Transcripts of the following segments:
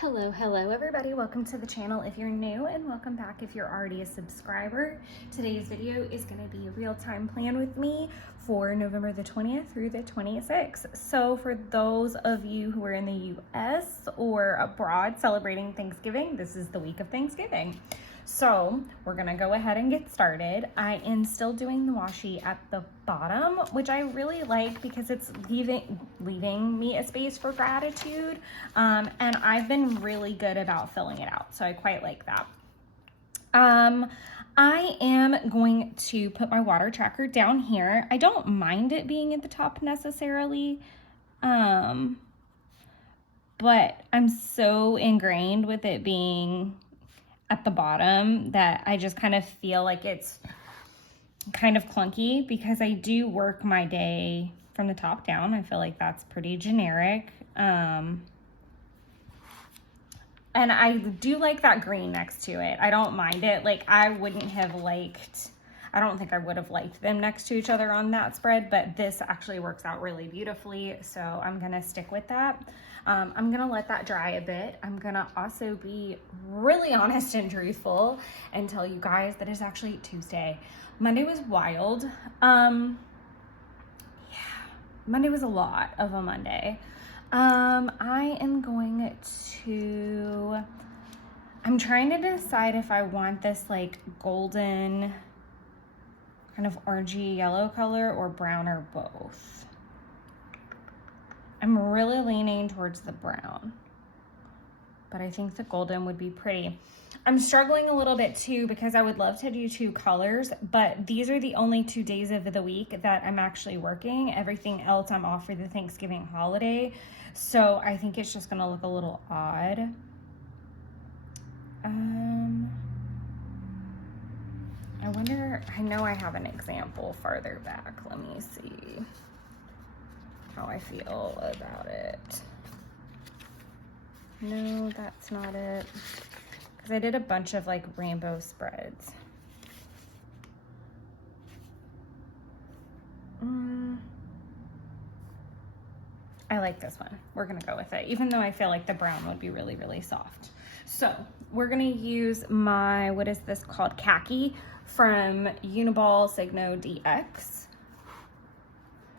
Hello everybody, welcome to the channel if you're new, and welcome back if you're already a subscriber. Today's video is going to be a real-time plan with me for November the 20th through the 26th. So for those of you who are in the US or abroad celebrating Thanksgiving, this is the week of Thanksgiving. So we're gonna go ahead and get started. I am still doing the washi at the bottom, which I really like because it's leaving me a space for gratitude. And I've been really good about filling it out, so I quite like that. I am going to put my water tracker down here. I don't mind it being at the top necessarily, but I'm so ingrained with it being at the bottom that I just kind of feel like it's kind of clunky because I do work my day from the top down. I feel like that's pretty generic. And I do like that green next to it. I don't mind it. Like I don't think I would have liked them next to each other on that spread, but this actually works out really beautifully. So I'm gonna stick with that. I'm gonna let that dry a bit. I'm gonna also be really honest and truthful and tell you guys that it's actually Tuesday. Monday was wild. Yeah, Monday was a lot of a Monday. I'm trying to decide if I want this like golden kind of orangey yellow color or brown or both. I'm really leaning towards the brown, but I think the golden would be pretty. I'm struggling a little bit too because I would love to do two colors, but these are the only 2 days of the week that I'm actually working. Everything else I'm off for the Thanksgiving holiday. So I think it's just gonna look a little odd. I wonder, I know I have an example farther back. Let me see how I feel about it. No, that's not it. Because I did a bunch of like rainbow spreads. I like this one. We're gonna go with it, even though I feel like the brown would be really, really soft. So we're gonna use my, what is this called? Khaki from Uniball Signo DX.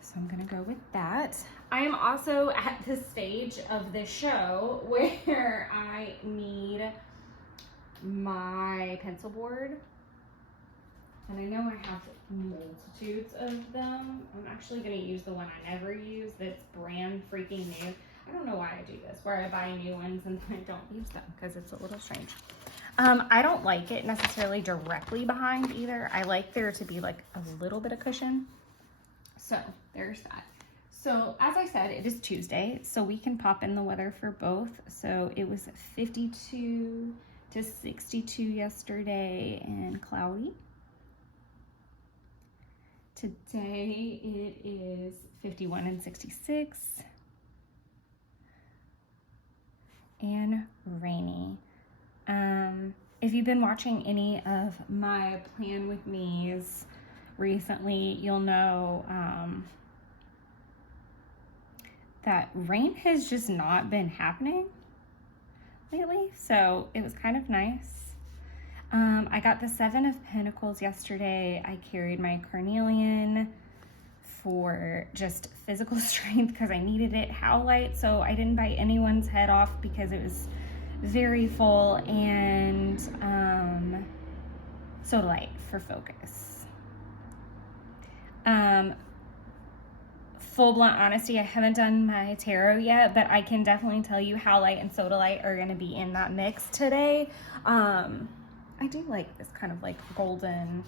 So I'm gonna go with that. I am also at the stage of the show where I need my pencil board. And I know I have multitudes of them. I'm actually gonna use the one I never use that's brand freaking new. I don't know why I do this, where I buy new ones and then I don't use them because it's a little strange. I don't like it necessarily directly behind either. I like there to be like a little bit of cushion. So there's that. So as I said, it is Tuesday, so we can pop in the weather for both. So it was 52 to 62 yesterday and cloudy. Today it is 51 and 66 and rainy. If you've been watching any of my Plan With Me's recently, you'll know that rain has just not been happening lately, so it was kind of nice. I got the 7 of Pentacles yesterday. I carried my carnelian for just physical strength because I needed it. Howlite, so I didn't bite anyone's head off because it was very full, and sodalite for focus. Full blunt honesty, I haven't done my tarot yet, but I can definitely tell you howlite and sodalite are going to be in that mix today. I do like this kind of like golden,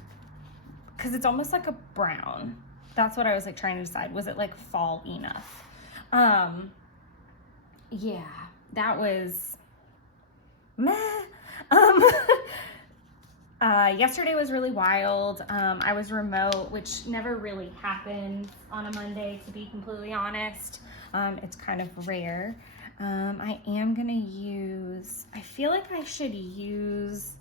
because it's almost like a brown. That's what I was like trying to decide. Was it like fall enough? Yeah, that was meh. Yesterday was really wild. I was remote, which never really happens on a Monday, to be completely honest. It's kind of rare. I am gonna use, I feel like I should use,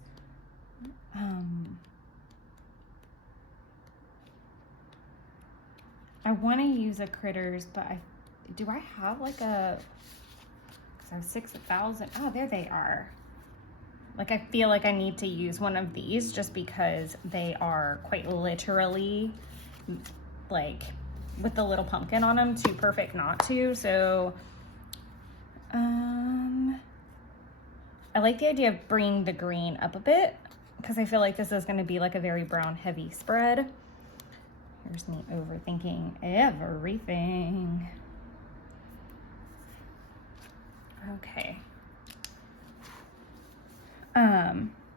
I want to use a Critters, but do I have like a, because So 6,000. Oh, there they are. Like, I feel like I need to use one of these just because they are quite literally like with the little pumpkin on them, too perfect not to. So I like the idea of bringing the green up a bit because I feel like this is going to be like a very brown heavy spread. Here's me overthinking everything. Okay.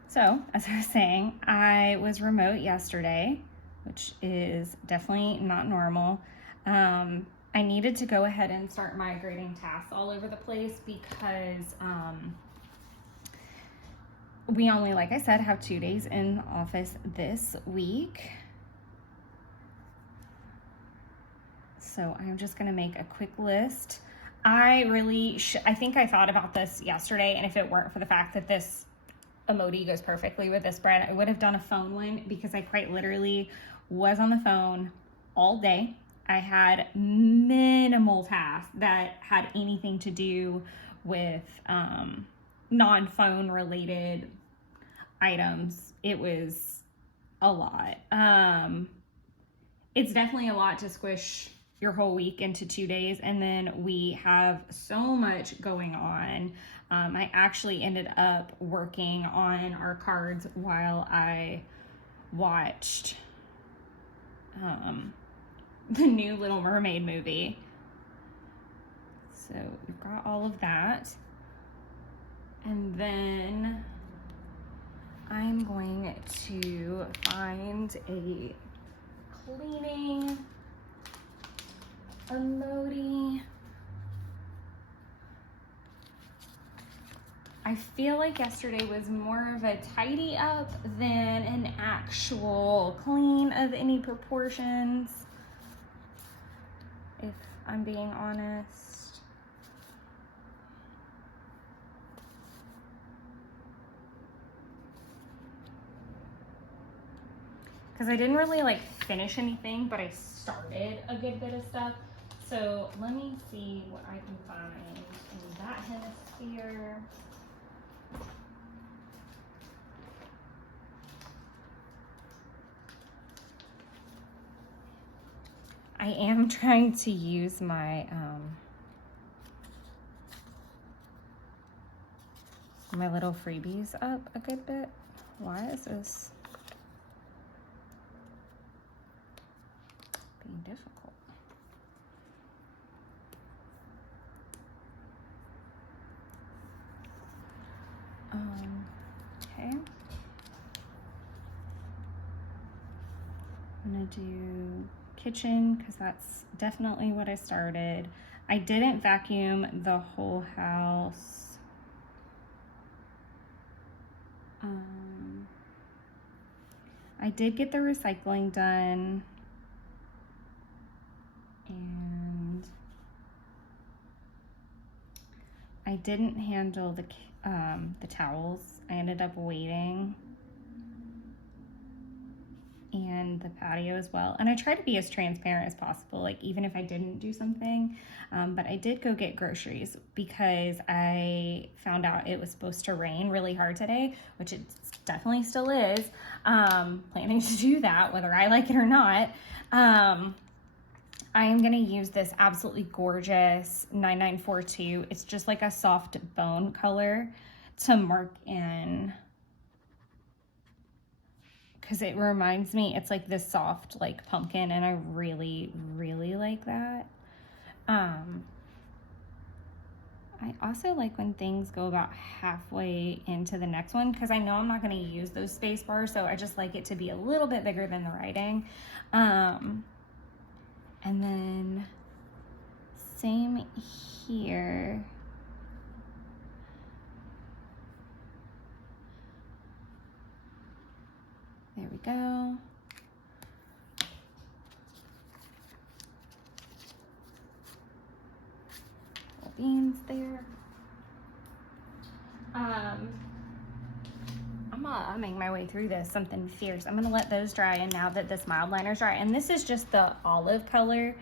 So as I was saying, I was remote yesterday, which is definitely not normal. I needed to go ahead and start migrating tasks all over the place because we only, like I said, have 2 days in office this week. So I'm just gonna make a quick list. I think I thought about this yesterday, and if it weren't for the fact that this emoji goes perfectly with this brand, I would have done a phone one because I quite literally was on the phone all day. I had minimal tasks that had anything to do with non-phone related items. It was a lot. It's definitely a lot to squish your whole week into 2 days, and then we have so much going on. I actually ended up working on our cards while I watched the new Little Mermaid movie. So we've got all of that. And then I'm going to find a cleaning emoji. I feel like yesterday was more of a tidy up than an actual clean of any proportions, if I'm being honest. Because I didn't really like finish anything, but I started a good bit of stuff. So let me see what I can find in that hemisphere. I am trying to use my my little freebies up a good bit. Why is this being difficult? Okay. I'm gonna do kitchen because that's definitely what I started. I didn't vacuum the whole house. I did get the recycling done, and I didn't handle the towels. I ended up waiting, and the patio as well. And I try to be as transparent as possible, like even if I didn't do something. But I did go get groceries because I found out it was supposed to rain really hard today, which it definitely still is. Planning to do that, whether I like it or not. I am gonna use this absolutely gorgeous 9942. It's just like a soft bone color to mark in, because it reminds me, it's like this soft like pumpkin, and I really, really like that. I also like when things go about halfway into the next one, because I know I'm not going to use those space bars, so I just like it to be a little bit bigger than the writing. And then same here. There we go. Little beans there. I'm making my way through this, something fierce. I'm gonna let those dry, and now that this mild liner's dry, and this is just the olive color.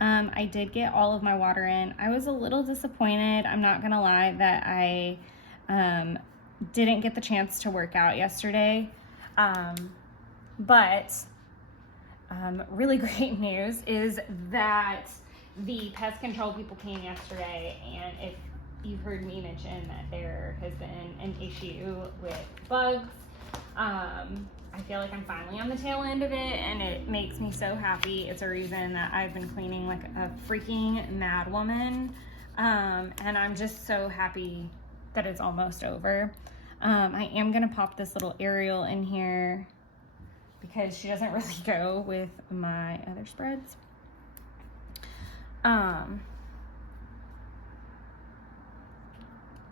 I did get all of my water in. I was a little disappointed, I'm not gonna lie, that I didn't get the chance to work out yesterday. But really great news is that the pest control people came yesterday, and if you've heard me mention that there has been an issue with bugs, I feel like I'm finally on the tail end of it, and it makes me so happy. It's a reason that I've been cleaning like a freaking mad woman, and I'm just so happy that it's almost over. I am gonna pop this little Ariel in here because she doesn't really go with my other spreads.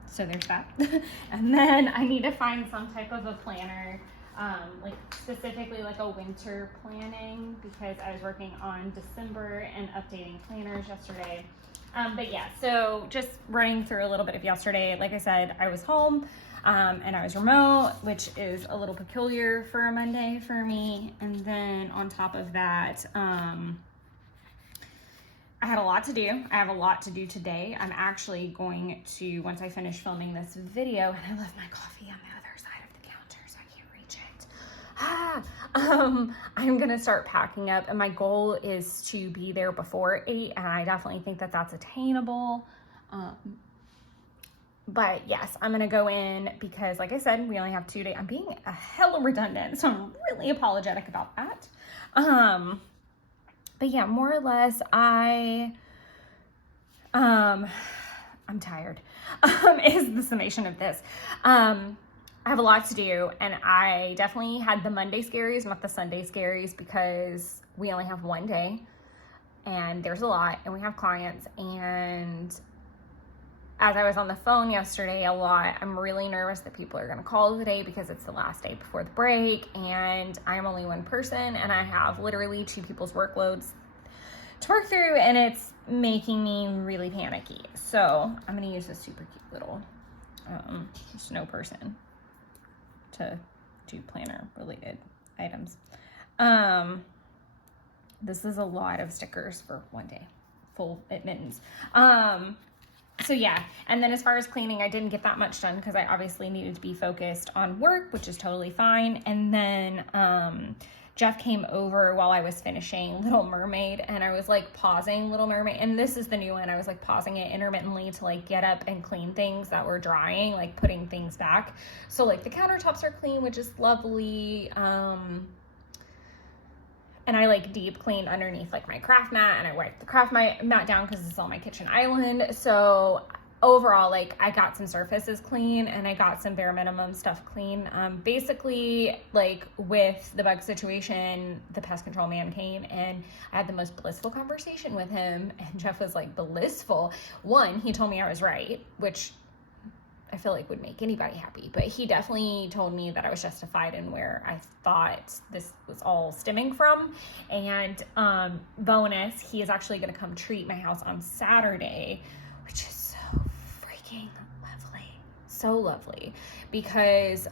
So there's that. And then I need to find some type of a planner, like specifically like a winter planning, because I was working on December and updating planners yesterday. But yeah, so just running through a little bit of yesterday. Like I said, I was home and I was remote, which is a little peculiar for a Monday for me. And then on top of that, I had a lot to do. I have a lot to do today. I'm actually going to, once I finish filming this video, and I left my coffee on the other side of the counter, so I can't reach it. I'm gonna start packing up, and my goal is to be there before 8, and I definitely think that that's attainable. But yes, I'm gonna go in because, like I said, we only have 2 days. I'm being a hella redundant, so I'm really apologetic about that. But yeah, more or less, I'm tired, is the summation of this. I have a lot to do, and I definitely had the Monday scaries, not the Sunday scaries, because we only have 1 day, and there's a lot, and we have clients, and as I was on the phone yesterday a lot, I'm really nervous that people are gonna call today because it's the last day before the break, and I'm only one person, and I have literally 2 people's workloads to work through, and it's making me really panicky. So I'm gonna use this super cute little snow person to do planner related items. This is a lot of stickers for 1 day, full admittance. So yeah, and then as far as cleaning, I didn't get that much done because I obviously needed to be focused on work, which is totally fine. And then Jeff came over while I was finishing Little Mermaid, and I was like pausing Little Mermaid, and this is the new one. I was like pausing it intermittently to like get up and clean things that were drying, like putting things back. So like the countertops are clean, which is lovely. And I like deep cleaned underneath like my craft mat, and I wiped the craft mat down because it's on my kitchen island. So overall, like I got some surfaces clean, and I got some bare minimum stuff clean. Basically, like with the bug situation, the pest control man came, and I had the most blissful conversation with him, and Jeff was like blissful. One, he told me I was right, which I feel like would make anybody happy, but he definitely told me that I was justified in where I thought this was all stemming from. And bonus, he is actually going to come treat my house on Saturday, which is so freaking lovely, so lovely, because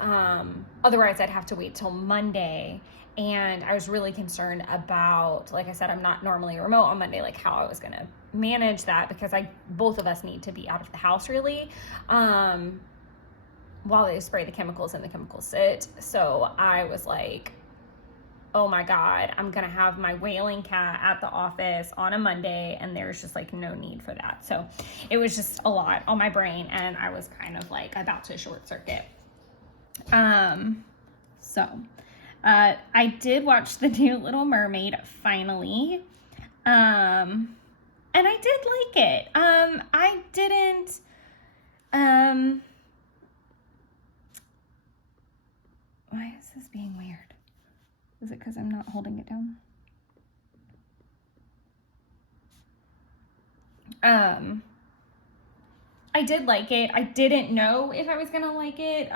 otherwise I'd have to wait till Monday. And I was really concerned about, like I said, I'm not normally remote on Monday, like how I was going to manage that, because both of us need to be out of the house really while they spray the chemicals and the chemicals sit. So I was like, oh my God, I'm going to have my wailing cat at the office on a Monday, and there's just like no need for that. So it was just a lot on my brain, and I was kind of like about to short circuit. I did watch the new Little Mermaid finally. And I did like it. I didn't, why is this being weird? Is it because I'm not holding it down? I did like it. I didn't know if I was gonna like it.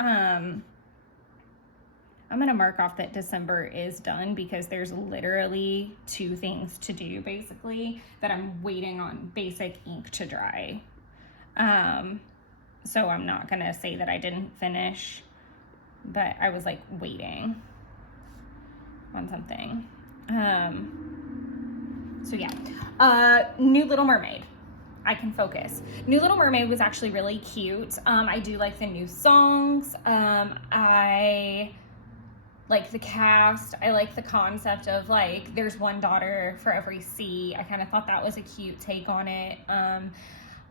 I'm gonna mark off that December is done because there's literally 2 things to do basically that I'm waiting on basic ink to dry. So I'm not gonna say that I didn't finish, but I was like waiting on something. So yeah, New Little Mermaid. I can focus. New Little Mermaid was actually really cute. I do like the new songs. I like the cast. I like the concept of like there's one daughter for every sea. I kind of thought that was a cute take on it.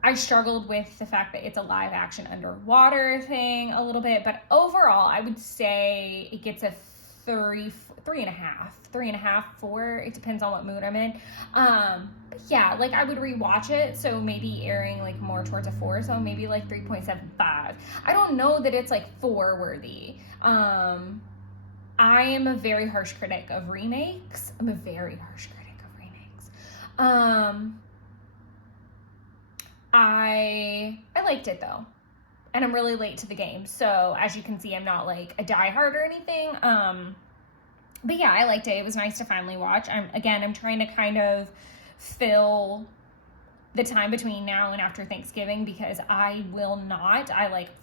I struggled with the fact that it's a live action underwater thing a little bit, but overall I would say it gets a 3.5, 4. It depends on what mood I'm in. But yeah, like I would rewatch it, so maybe airing like more towards a 4, so maybe like 3.75. I don't know that it's like 4 worthy. I am a very harsh critic of remakes. I liked it though. And I'm really late to the game. So as you can see, I'm not like a diehard or anything. But yeah, I liked it. It was nice to finally watch. I'm trying to kind of fill the time between now and after Thanksgiving because I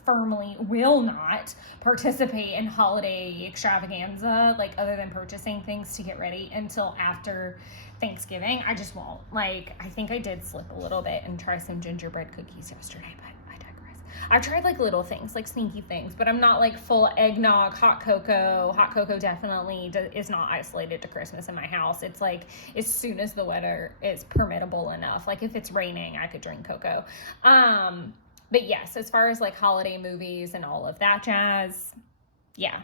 firmly will not participate in holiday extravaganza, like other than purchasing things to get ready until after Thanksgiving. I just won't. Like, I think I did slip a little bit and try some gingerbread cookies yesterday, but I digress. I've tried like little things, like sneaky things, but I'm not like full eggnog, hot cocoa. Hot cocoa definitely is not isolated to Christmas in my house. It's like as soon as the weather is permittable enough. Like if it's raining, I could drink cocoa. But yes, as far as like holiday movies and all of that jazz, yeah.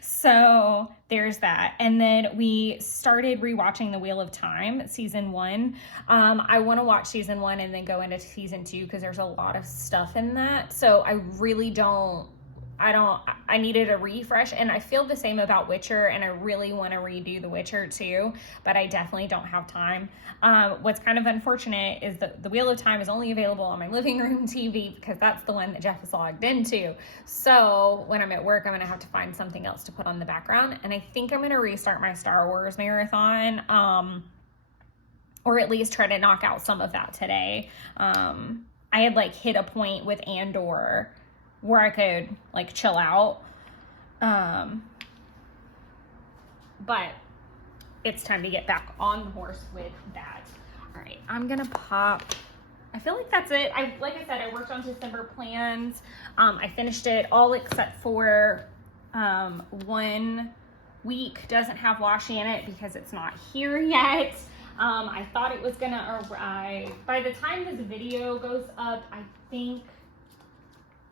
So there's that. And then we started rewatching The Wheel of Time, season 1. I want to watch season 1 and then go into season 2 because there's a lot of stuff in that. So I really I needed a refresh, and I feel the same about Witcher, and I really want to redo The Witcher too, but I definitely don't have time. What's kind of unfortunate is that The Wheel of Time is only available on my living room TV because that's the one that Jeff is logged into. So when I'm at work, I'm going to have to find something else to put on the background, and I think I'm going to restart my Star Wars marathon, or at least try to knock out some of that today. I had like hit a point with Andor where I could like chill out. But it's time to get back on the horse with that. All right, I'm gonna pop. I feel like that's it. Like I said, I worked on December plans. I finished it all except for 1 week doesn't have washi in it because it's not here yet. I thought it was gonna arrive. By the time this video goes up, I think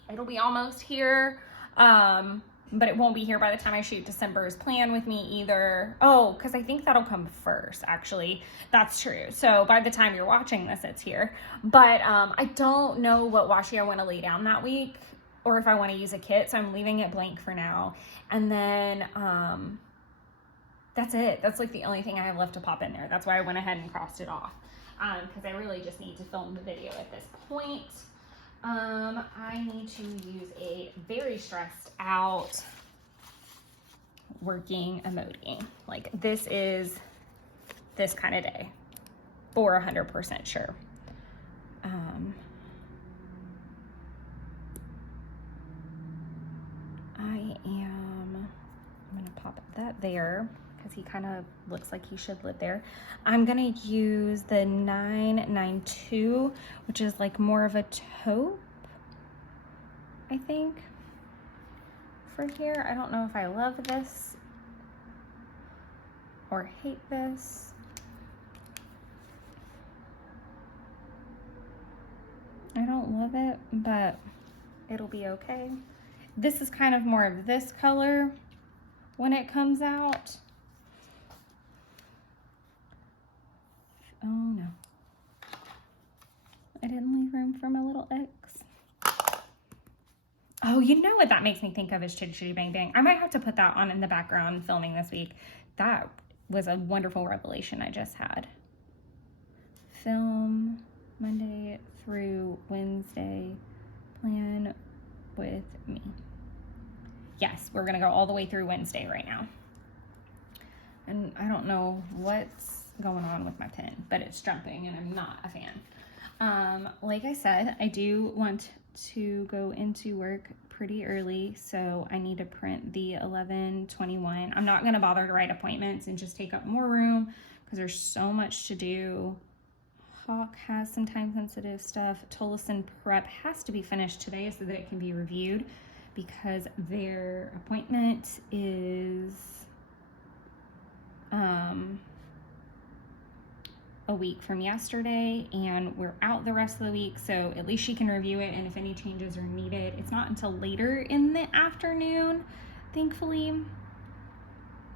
it'll be almost here, but it won't be here by the time I shoot December's plan with me either. Oh, because I think that'll come first, actually. That's true. So by the time you're watching this, it's here. But I don't know what washi I want to lay down that week or if I want to use a kit, so I'm leaving it blank for now. And then that's it. That's like the only thing I have left to pop in there. That's why I went ahead and crossed it off because I really just need to film the video at this point. I need to use a very stressed out working emoji. Like this is this kind of day for 100% sure. I'm gonna pop that there because he kind of looks like he should live there. I'm gonna use the 992, which is like more of a taupe, I think, for here. I don't know if I love this or hate this. I don't love it, but it'll be okay. This is kind of more of this color when it comes out. Oh no. I didn't leave room for my little X. Oh, you know what that makes me think of is Chitty Chitty Bang Bang. I might have to put that on in the background filming this week. That was a wonderful revelation I just had. Film Monday through Wednesday. Plan with me. Yes, we're gonna go all the way through Wednesday right now. And I don't know what's going on with my pen, but it's jumping and I'm not a fan. Like I said, I do want to go into work pretty early, so I need to print the 11/21. I'm not gonna bother to write appointments and just take up more room because there's so much to do. Hawk has some time-sensitive stuff. Tolleson prep has to be finished today so that it can be reviewed because their appointment is a week from yesterday, and we're out the rest of the week, so at least she can review it, and if any changes are needed, it's not until later in the afternoon, thankfully.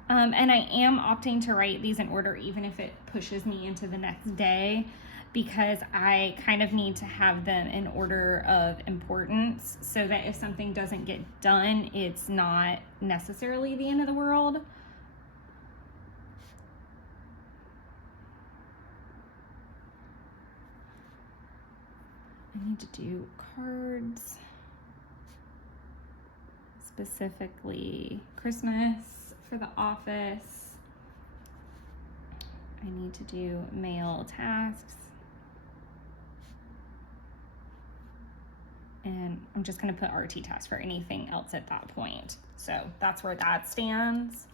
And I am opting to write these in order even if it pushes me into the next day, because I kind of need to have them in order of importance so that if something doesn't get done, it's not necessarily the end of the world. I need to do cards, specifically Christmas for the office. I need to do mail tasks. And I'm just gonna put RT tasks for anything else at that point. So that's where that stands.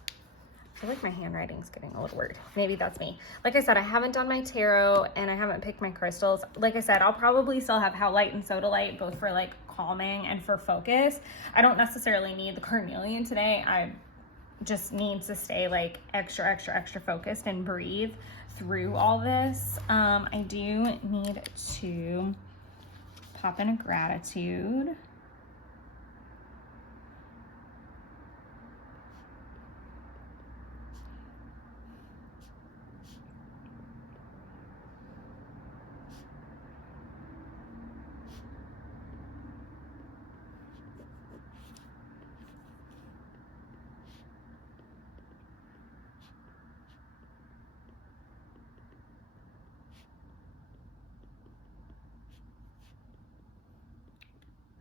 I feel like my handwriting's getting a little weird. Maybe that's me. Like I said, I haven't done my tarot and I haven't picked my crystals. Like I said, I'll probably still have Howlite and Sodalite, both for like calming and for focus. I don't necessarily need the carnelian today. I just need to stay like extra focused and breathe through all this. I do need to pop in a gratitude.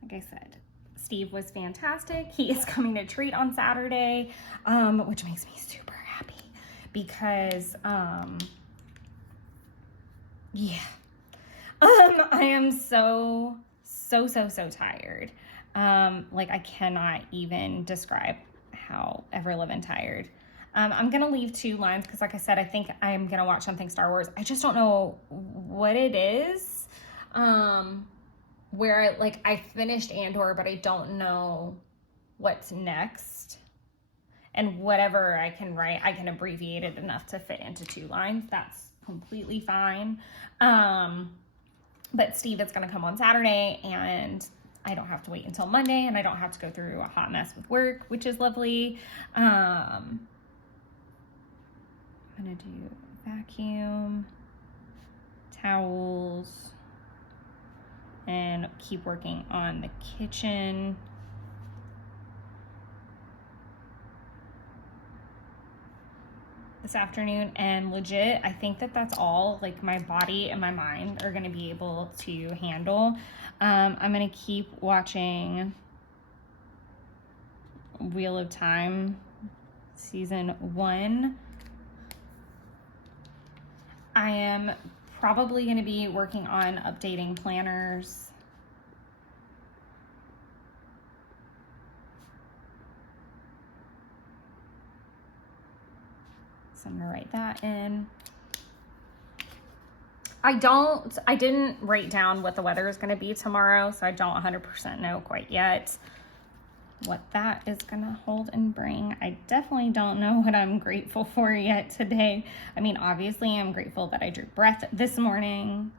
Like I said, Steve was fantastic. He is coming to treat on Saturday, which makes me super happy because, yeah, I am so tired. Like I cannot even describe how ever living tired. I'm gonna leave 2 lines because like I said, I think I'm gonna watch something Star Wars. I just don't know what it is. Where I finished Andor, but I don't know what's next. And whatever I can write, I can abbreviate it enough to fit into 2 lines. That's completely fine. But Steve is gonna come on Saturday and I don't have to wait until Monday and I don't have to go through a hot mess with work, which is lovely. I'm gonna do vacuum, towels, and keep working on the kitchen. This afternoon, and legit, I think that that's all like my body and my mind are gonna be able to handle. I'm gonna keep watching Wheel of Time season 1. I am probably going to be working on updating planners. So I'm going to write that in. I didn't write down what the weather is going to be tomorrow, so I don't 100% know quite yet what that is gonna hold and bring. I definitely don't know what I'm grateful for yet today. I mean, obviously I'm grateful that I drew breath this morning.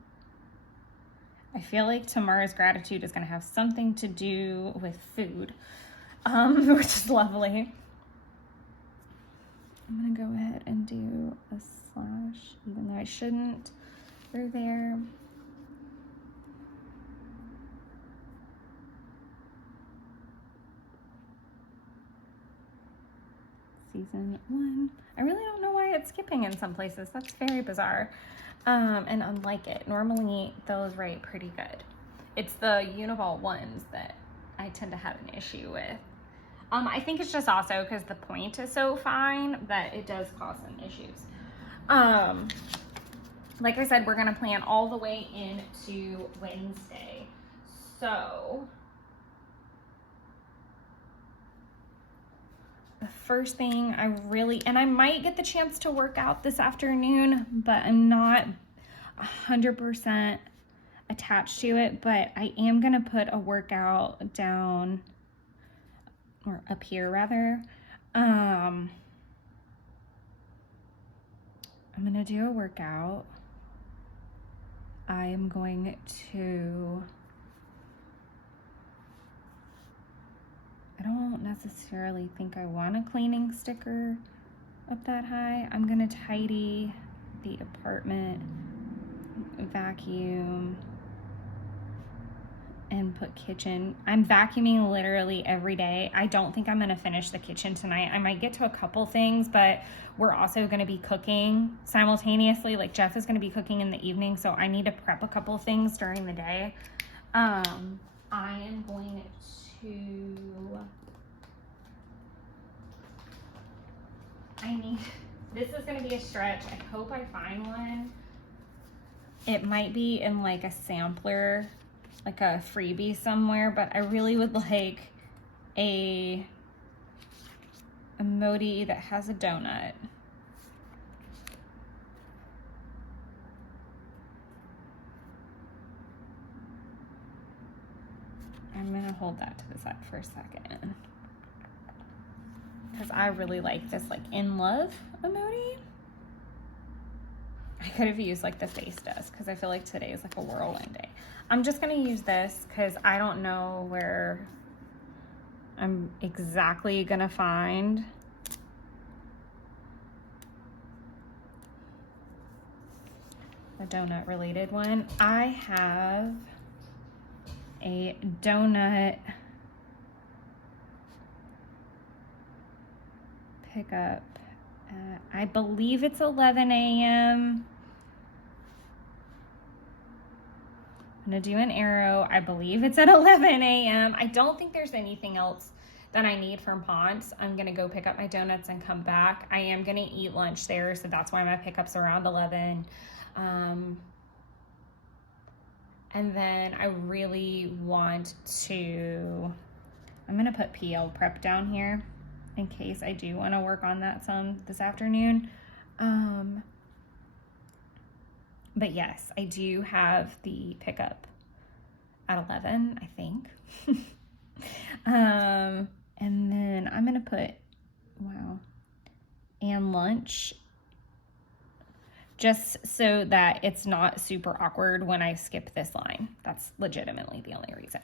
I feel like tomorrow's gratitude is gonna have something to do with food, which is lovely. I'm gonna go ahead and do a slash, even though I shouldn't, through there. Season 1. I really don't know why it's skipping in some places. That's very bizarre and unlike it. Normally those write pretty good. It's the Unival ones that I tend to have an issue with. I think it's just also because the point is so fine that it does cause some issues. Like I said, we're gonna plan all the way into Wednesday. So the first thing and I might get the chance to work out this afternoon, but I'm not 100% attached to it, but I am gonna put a workout down, or up here rather. I'm gonna do a workout. I am going to, I don't necessarily think I want a cleaning sticker up that high. I'm gonna tidy the apartment, vacuum, and put kitchen. I'm vacuuming literally every day. I don't think I'm gonna finish the kitchen tonight. I might get to a couple things, but we're also gonna be cooking simultaneously. Like Jeff is gonna be cooking in the evening, so I need to prep a couple things during the day. I am going to, this is gonna be a stretch. I hope I find one. It might be in like a sampler, like a freebie somewhere, but I really would like a emoji that has a donut. I'm gonna hold that to the side for a second, because I really like this like in love emoji. I could have used like the face dust, because I feel like today is like a whirlwind day. I'm just gonna use this because I don't know where I'm exactly gonna find a donut related one. I have a donut pickup at, I believe it's 11 a.m. I'm gonna do an arrow. I believe it's at 11 a.m. I don't think there's anything else that I need from Ponce. I'm gonna go pick up my donuts and come back. I am gonna eat lunch there, so that's why my pickup's around 11. And then I really want to, I'm gonna put PL prep down here in case I do wanna work on that some this afternoon. But yes, I do have the pickup at 11, I think. And then I'm gonna put, wow, and lunch, just so that it's not super awkward when I skip this line. That's legitimately the only reason.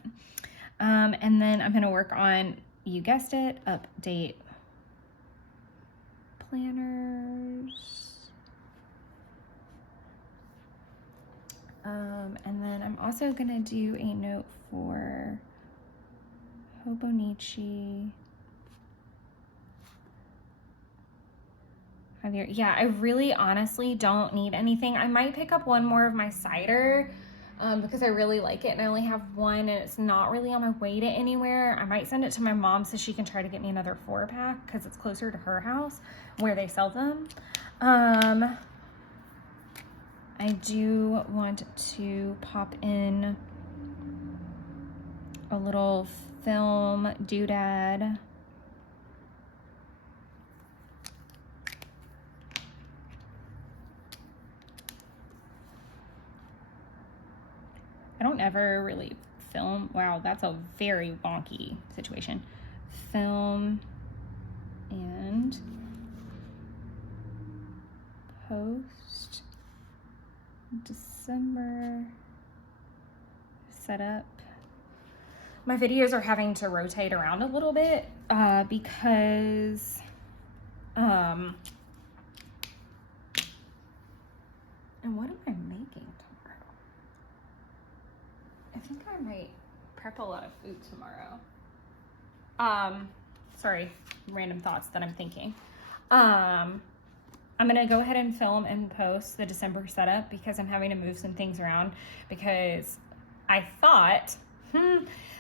And then I'm gonna work on, you guessed it, update planners. And then I'm also gonna do a note for Hobonichi. Javier. Yeah, I really honestly don't need anything. I might pick up one more of my cider because I really like it, and I only have one and it's not really on my way to anywhere. I might send it to my mom so she can try to get me another 4-pack because it's closer to her house where they sell them. I do want to pop in a little film doodad. I don't ever really film. Wow, that's a very wonky situation. Film and post December setup. My videos are having to rotate around a little bit because and what am I making tomorrow? I think I might prep a lot of food tomorrow. Sorry, random thoughts that I'm thinking. I'm gonna go ahead and film and post the December setup because I'm having to move some things around because I thought,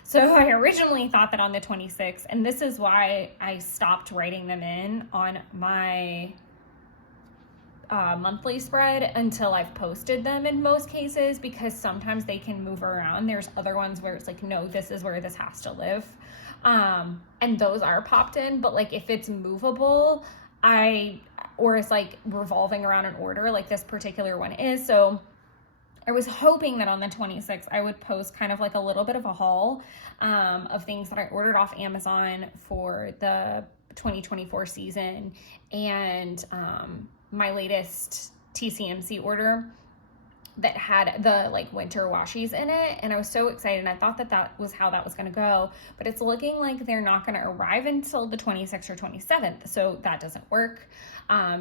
so I originally thought that on the 26th, and this is why I stopped writing them in on my monthly spread until I've posted them in most cases, because sometimes they can move around. There's other ones where it's like, no, this is where this has to live. And those are popped in, but like if it's movable, or it's like revolving around an order, like this particular one is. So I was hoping that on the 26th I would post kind of like a little bit of a haul of things that I ordered off Amazon for the 2024 season, and my latest TCMC order that had the like winter washies in it. And I was so excited. I thought that that was how that was going to go, but it's looking like they're not going to arrive until the 26th or 27th. So that doesn't work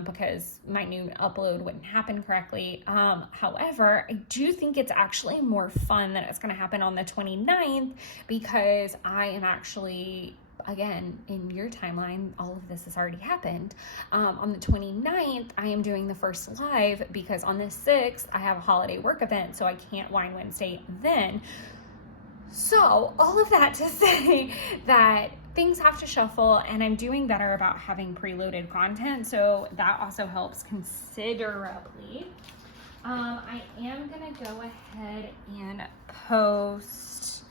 because my new upload wouldn't happen correctly. However, I do think it's actually more fun that it's going to happen on the 29th, because I am actually, again, in your timeline, all of this has already happened. On the 29th, I am doing the first live, because on the 6th, I have a holiday work event, so I can't Wine Wednesday then. So all of that to say that things have to shuffle, and I'm doing better about having preloaded content, so that also helps considerably. I am gonna go ahead and post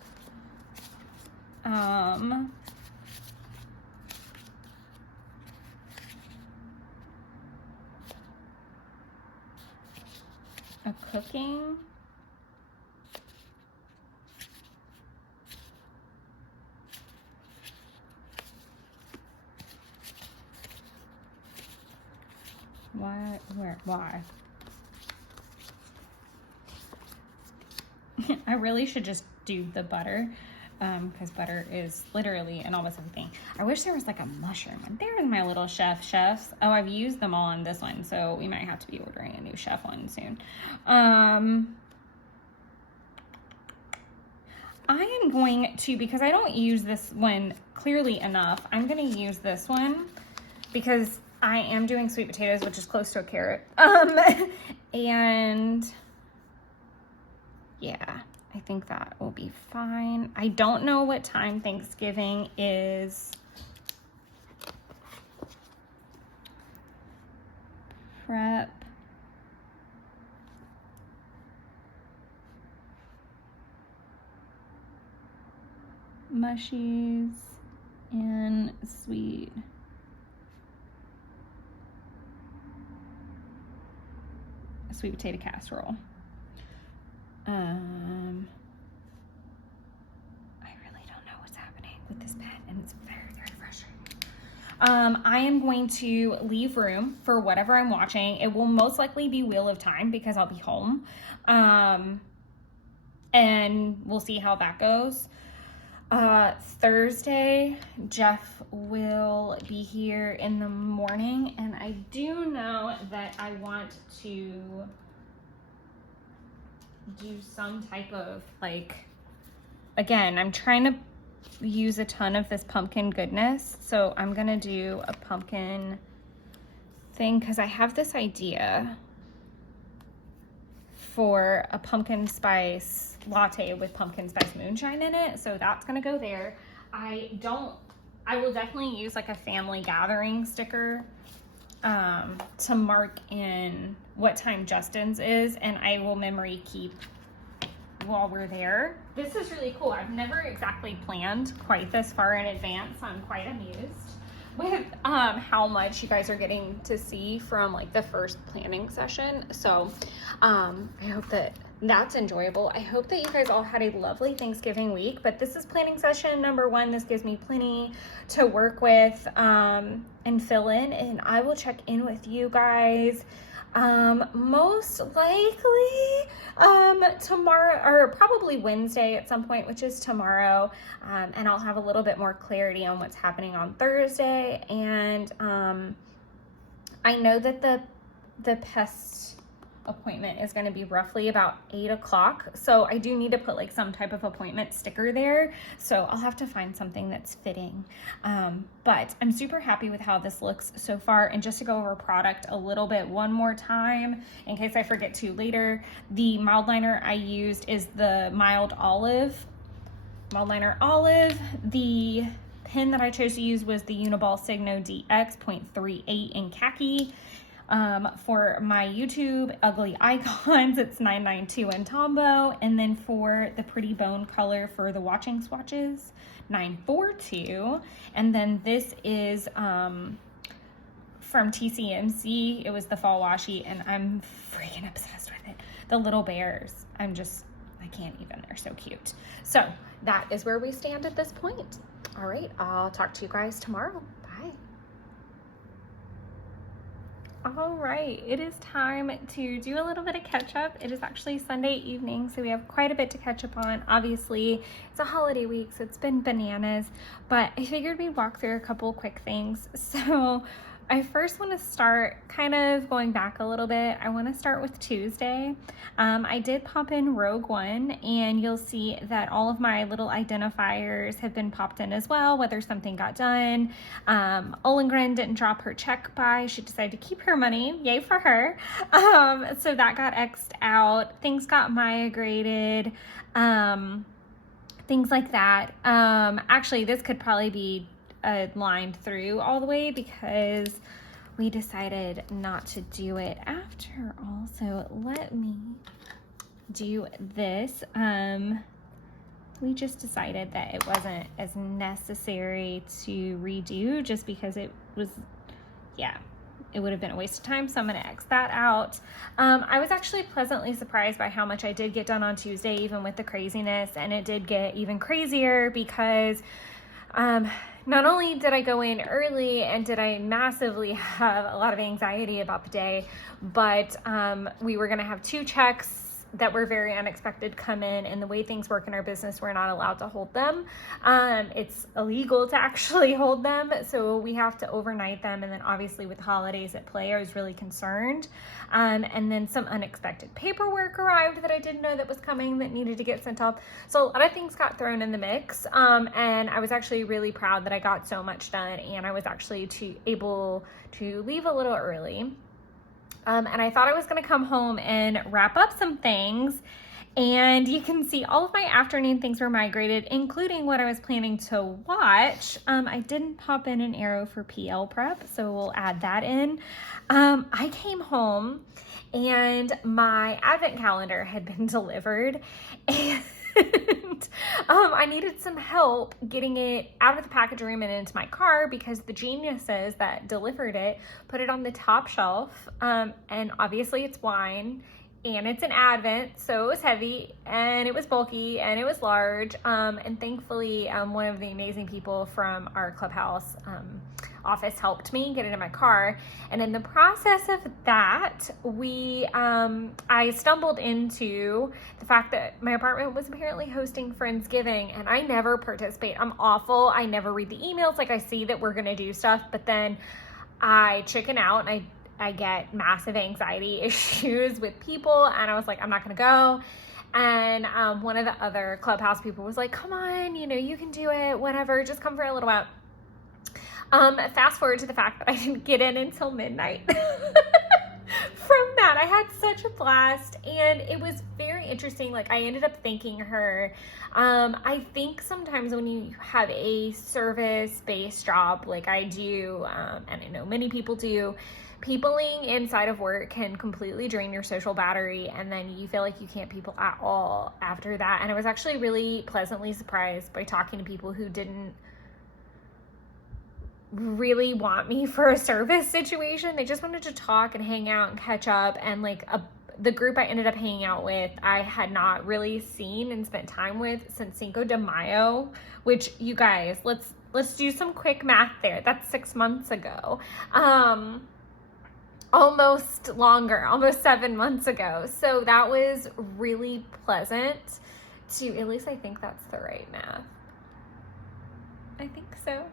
a cooking why I really should just do the butter, because butter is literally in almost everything. I wish there was like a mushroom one. There's my little chefs. Oh, I've used them all on this one, so we might have to be ordering a new chef one soon. I am going to, because I don't use this one clearly enough, I'm going to use this one because I am doing sweet potatoes, which is close to a carrot. And yeah, I think that will be fine. I don't know what time Thanksgiving is. Prep. Mushies and sweet potato casserole. I really don't know what's happening with this pen, and it's very, very frustrating. I am going to leave room for whatever I'm watching. It will most likely be Wheel of Time, because I'll be home. And we'll see how that goes. Thursday, Jeff will be here in the morning, and I do know that I want to do some type of, like, again, I'm trying to use a ton of this pumpkin goodness, so I'm gonna do a pumpkin thing, because I have this idea for a pumpkin spice latte with pumpkin spice moonshine in it, so that's gonna go there. I will definitely use like a family gathering sticker to mark in what time Justin's is, and I will memory keep while we're there. This is really cool. I've never exactly planned quite this far in advance. I'm quite amused with how much you guys are getting to see from like the first planning session. So I hope that that's enjoyable. I hope that you guys all had a lovely Thanksgiving week, but this is planning session number 1. This gives me plenty to work with and fill in, and I will check in with you guys most likely tomorrow, or probably Wednesday at some point, which is tomorrow, and I'll have a little bit more clarity on what's happening on Thursday. And I know that the pest appointment is going to be roughly about 8 o'clock, so I do need to put like some type of appointment sticker there, so I'll have to find something that's fitting. But I'm super happy with how this looks so far. And just to go over product a little bit one more time in case I forget to later, the mild liner I used is the mild liner olive. The pen that I chose to use was the Uniball Signo DX 0.38 in khaki. For my YouTube ugly icons, it's 992 in Tombow. And then for the pretty bone color for the watching swatches, 942. And then this is from TCMC. It was the fall washi, and I'm freaking obsessed with it. The little bears, I can't even, they're so cute. So that is where we stand at this point. All right, I'll talk to you guys tomorrow. Bye. All right, it is time to do a little bit of catch up. It is actually Sunday evening, so we have quite a bit to catch up on. Obviously, it's a holiday week, so it's been bananas, but I figured we'd walk through a couple quick things. So I first want to start kind of going back a little bit. I want to start with Tuesday. I did pop in Rogue One, and you'll see that all of my little identifiers have been popped in as well, whether something got done. Ollengren didn't drop her check by. She decided to keep her money. Yay for her. So that got X'd out. Things got migrated. Things like that. Actually, this could probably be lined through all the way because we decided not to do it after all. So let me do this. We just decided that it wasn't as necessary to redo just because it was, yeah, it would have been a waste of time. So I'm going to X that out. I was actually pleasantly surprised by how much I did get done on Tuesday, even with the craziness, and it did get even crazier because not only did I go in early and did I massively have a lot of anxiety about the day, but we were going to have 2 checks that were very unexpected come in, and the way things work in our business, we're not allowed to hold them. It's illegal to actually hold them, so we have to overnight them, and then obviously with holidays at play, I was really concerned. And then some unexpected paperwork arrived that I didn't know that was coming that needed to get sent off. So a lot of things got thrown in the mix, and I was actually really proud that I got so much done, and I was actually able to leave a little early. And I thought I was going to come home and wrap up some things, and you can see all of my afternoon things were migrated, including what I was planning to watch. I didn't pop in an arrow for PL prep, so we'll add that in. I came home and my advent calendar had been delivered, and I needed some help getting it out of the package room and into my car because the geniuses that delivered it put it on the top shelf, and obviously it's wine and it's an advent, so it was heavy and it was bulky and it was large, and thankfully one of the amazing people from our clubhouse office helped me get it in my car. And in the process of that, I stumbled into the fact that my apartment was apparently hosting Friendsgiving, and I never participate. I'm awful. I never read the emails. Like, I see that we're gonna do stuff, but then I chicken out and I get massive anxiety issues with people, and I was like, I'm not gonna go. And one of the other clubhouse people was like, come on, you can do it, whatever, just come for a little while. Fast forward to the fact that I didn't get in until midnight. From that, I had such a blast, and it was very interesting. Like, I ended up thanking her. I think sometimes when you have a service-based job like I do, and I know many people do, peopling inside of work can completely drain your social battery, and then you feel like you can't people at all after that. And I was actually really pleasantly surprised by talking to people who didn't really want me for a service situation. They just wanted to talk and hang out and catch up. And like the group I ended up hanging out with, I had not really seen and spent time with since Cinco de Mayo, which, you guys, let's do some quick math there. That's 6 months ago. Almost longer, almost 7 months ago. So that was really pleasant to, at least I think that's the right math. I think so.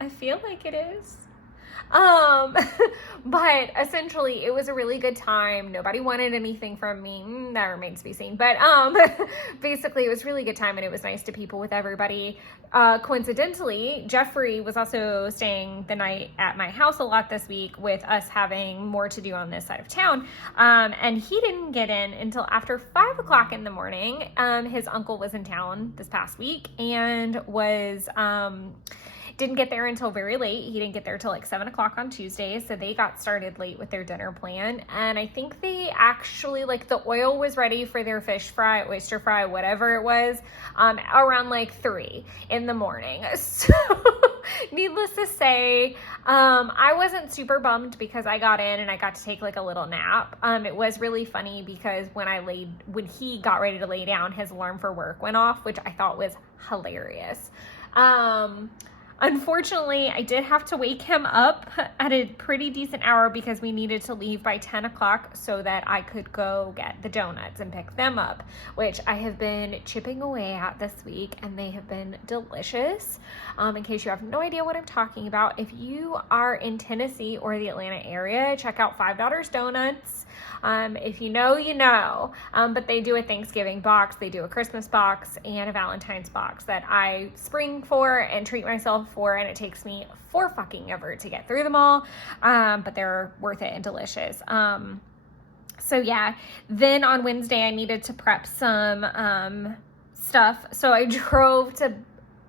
I feel like it is. But essentially it was a really good time. Nobody wanted anything from me. That remains to be seen. But basically it was a really good time, and it was nice to people with everybody. Coincidentally, Jeffrey was also staying the night at my house a lot this week, with us having more to do on this side of town. And he didn't get in until after 5 o'clock in the morning. His uncle was in town this past week and was didn't get there until very late. He didn't get there till like 7 o'clock on Tuesday. So they got started late with their dinner plan. And I think they actually, like, the oil was ready for their fish fry, oyster fry, whatever it was, around like 3 in the morning. So needless to say, I wasn't super bummed because I got in and I got to take like a little nap. It was really funny because when he got ready to lay down, his alarm for work went off, which I thought was hilarious. Unfortunately, I did have to wake him up at a pretty decent hour because we needed to leave by 10 o'clock so that I could go get the donuts and pick them up, which I have been chipping away at this week, and they have been delicious. In case you have no idea what I'm talking about, if you are in Tennessee or the Atlanta area, check out $5 Donuts. If you know, you know, but they do a Thanksgiving box, they do a Christmas box, and a Valentine's box that I spring for and treat myself for, and it takes me forever to get through them all, but they're worth it and delicious. So yeah, then on Wednesday I needed to prep some stuff, so I drove to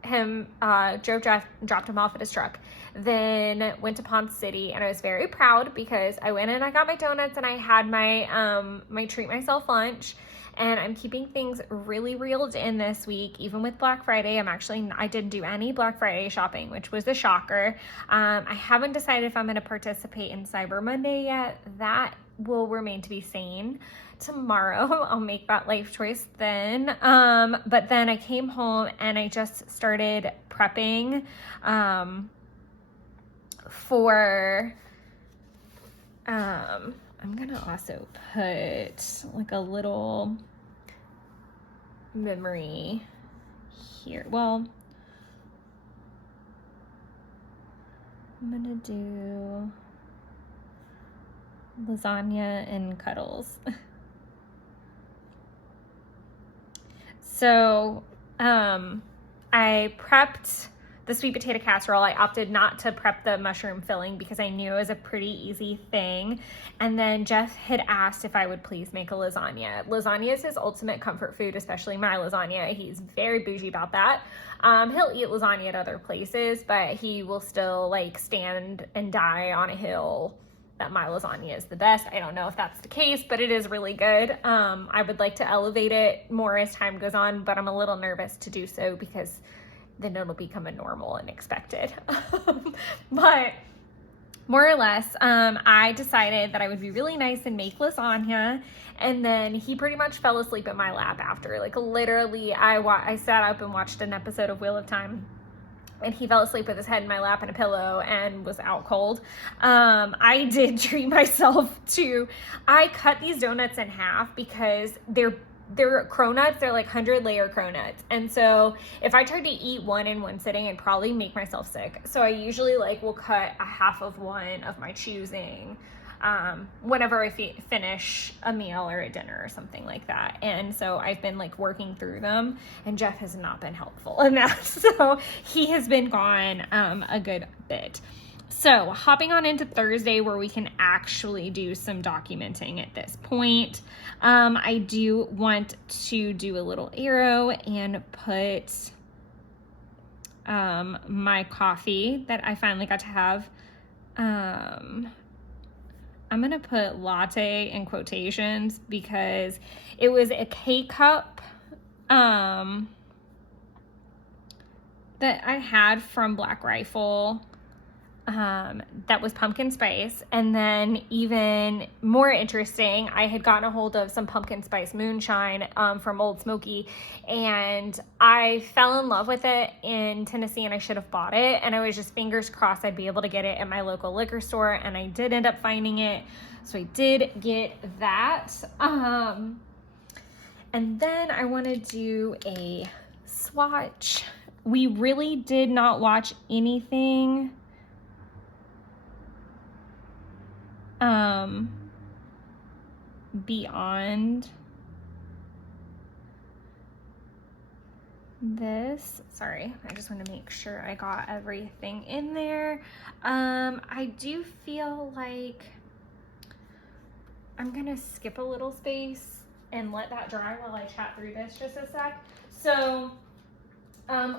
him, dropped him off at his truck, then went to Ponce City, and I was very proud because I went and I got my donuts and I had my my treat myself lunch, and I'm keeping things really reeled in this week. Even with Black Friday, I didn't do any Black Friday shopping, which was a shocker. I haven't decided if I'm going to participate in Cyber Monday yet. That will remain to be seen. Tomorrow I'll make that life choice then. But then I came home and I just started prepping for I'm gonna also put like a little memory here. Well, I'm gonna do lasagna and cuddles. So I prepped the sweet potato casserole. I opted not to prep the mushroom filling because I knew it was a pretty easy thing. And then Jeff had asked if I would please make a lasagna. Lasagna is his ultimate comfort food, especially my lasagna. He's very bougie about that. He'll eat lasagna at other places, but he will still like stand and die on a hill that my lasagna is the best. I don't know if that's the case, but it is really good. I would like to elevate it more as time goes on, but I'm a little nervous to do so because then it'll become a normal and expected. But more or less, I decided that I would be really nice and make lasagna, and then he pretty much fell asleep in my lap after. Like literally, I sat up and watched an episode of Wheel of Time, and he fell asleep with his head in my lap and a pillow and was out cold. I did treat myself to, I cut these donuts in half because they're cronuts. They're like 100-layer cronuts. And so if I tried to eat one in one sitting, I'd probably make myself sick. So I usually will cut a half of one of my choosing whenever I finish a meal or a dinner or something like that. And so I've been working through them, and Jeff has not been helpful in that. So he has been gone a good bit. So hopping on into Thursday, where we can actually do some documenting at this point. I do want to do a little arrow and put my coffee that I finally got to have. I'm going to put latte in quotations because it was a K-cup that I had from Black Rifle that was pumpkin spice. And then even more interesting, I had gotten a hold of some pumpkin spice moonshine from Old Smoky, and I fell in love with it in Tennessee, and I should have bought it, and I was just fingers crossed I'd be able to get it at my local liquor store, and I did end up finding it, so I did get that. And then I want to do a swatch. We really did not watch anything beyond this. Sorry, I just want to make sure I got everything in there. I do feel like I'm gonna skip a little space and let that dry while I chat through this just a sec. So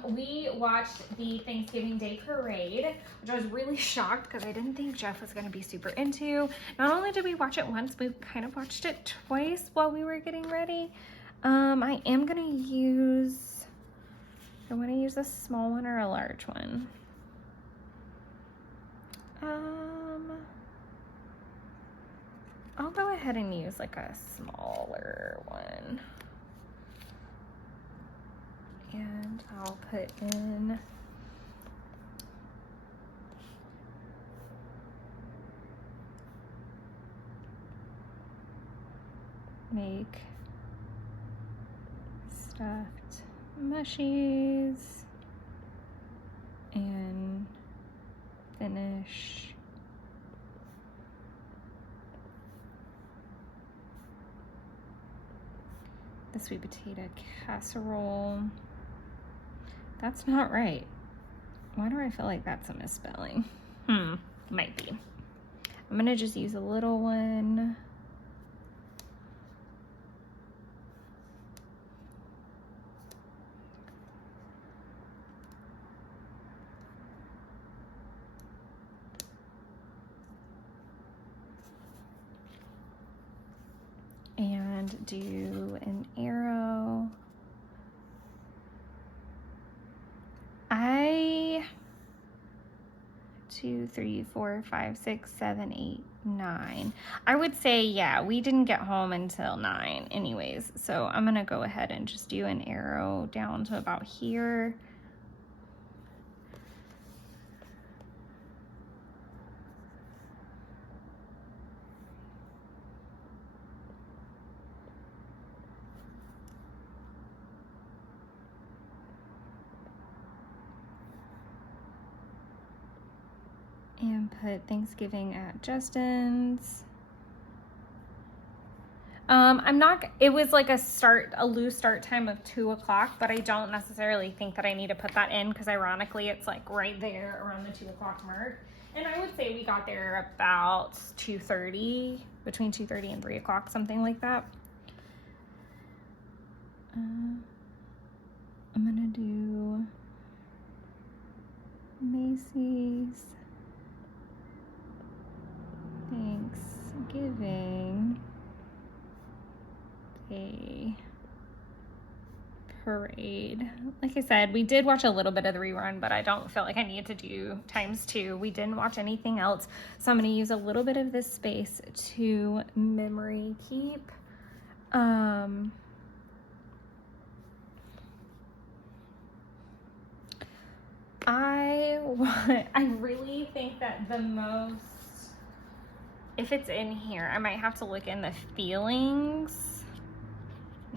We watched the Thanksgiving Day Parade, which I was really shocked because I didn't think Jeff was going to be super into. Not only did we watch it once, we kind of watched it twice while we were getting ready. I am going to use, I want to use a small one or a large one. I'll go ahead and use like a smaller one. And I'll put in make stuffed mushies and finish the sweet potato casserole. That's not right. Why do I feel like that's a misspelling? Might be. I'm gonna just use a little one. And do an arrow. 2, 3, 4, 5, 6, 7, 8, 9. I would say, yeah, we didn't get home until 9 anyways. So I'm gonna go ahead and just do an arrow down to about here. And put Thanksgiving at Justin's. It was like a loose start time of 2 o'clock, but I don't necessarily think that I need to put that in because ironically it's like right there around the 2 o'clock mark. And I would say we got there about 2:30, between 2:30 and 3 o'clock, something like that. I'm gonna do Macy's Thanksgiving Day Parade. Like I said, we did watch a little bit of the rerun, but I don't feel like I need to do ×2. We didn't watch anything else, so I'm going to use a little bit of this space to memory keep. I really think that the most, if it's in here, I might have to look in the feelings.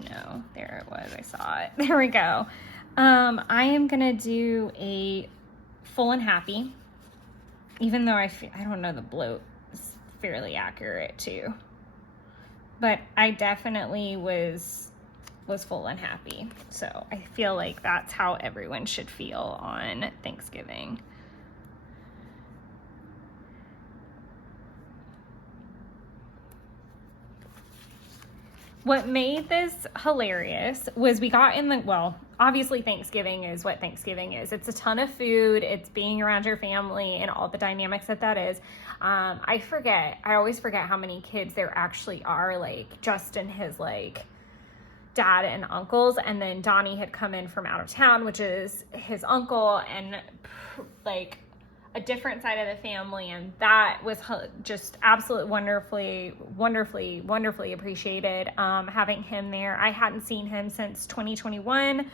No, there it was. I saw it. There we go. I am gonna do a full and happy, even though I don't know, the bloat is fairly accurate too. But I definitely was full and happy. So I feel like that's how everyone should feel on Thanksgiving. What made this hilarious was we got in the, well, obviously Thanksgiving is what Thanksgiving is. It's a ton of food. It's being around your family and all the dynamics that is. I always forget how many kids there actually are, like Justin, his like dad and uncles, and then Donnie had come in from out of town, which is his uncle, and like a different side of the family, and that was just absolutely wonderfully appreciated, having him there. I hadn't seen him since 2021.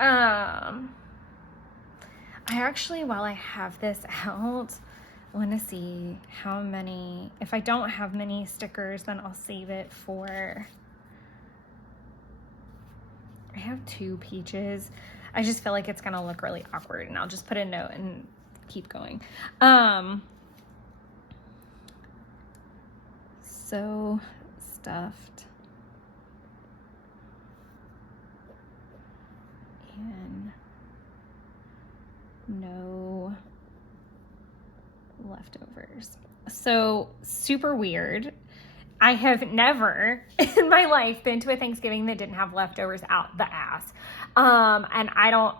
I actually, while I have this out, want to see how many, if I don't have many stickers, then I'll save it for, I have 2 peaches. I just feel like it's gonna look really awkward, and I'll just put a note and keep going. So stuffed and no leftovers. So super weird. I have never in my life been to a Thanksgiving that didn't have leftovers out the ass. And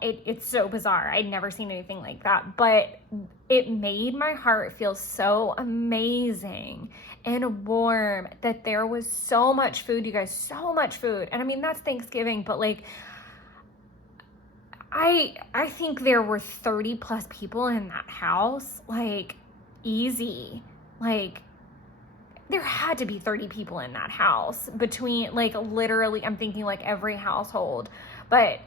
it's so bizarre. I'd never seen anything like that, but it made my heart feel so amazing and warm that there was so much food, you guys, so much food. And I mean, that's Thanksgiving, but like, I think there were 30 plus people in that house, like easy, like there had to be 30 people in that house between like literally, I'm thinking like every household, but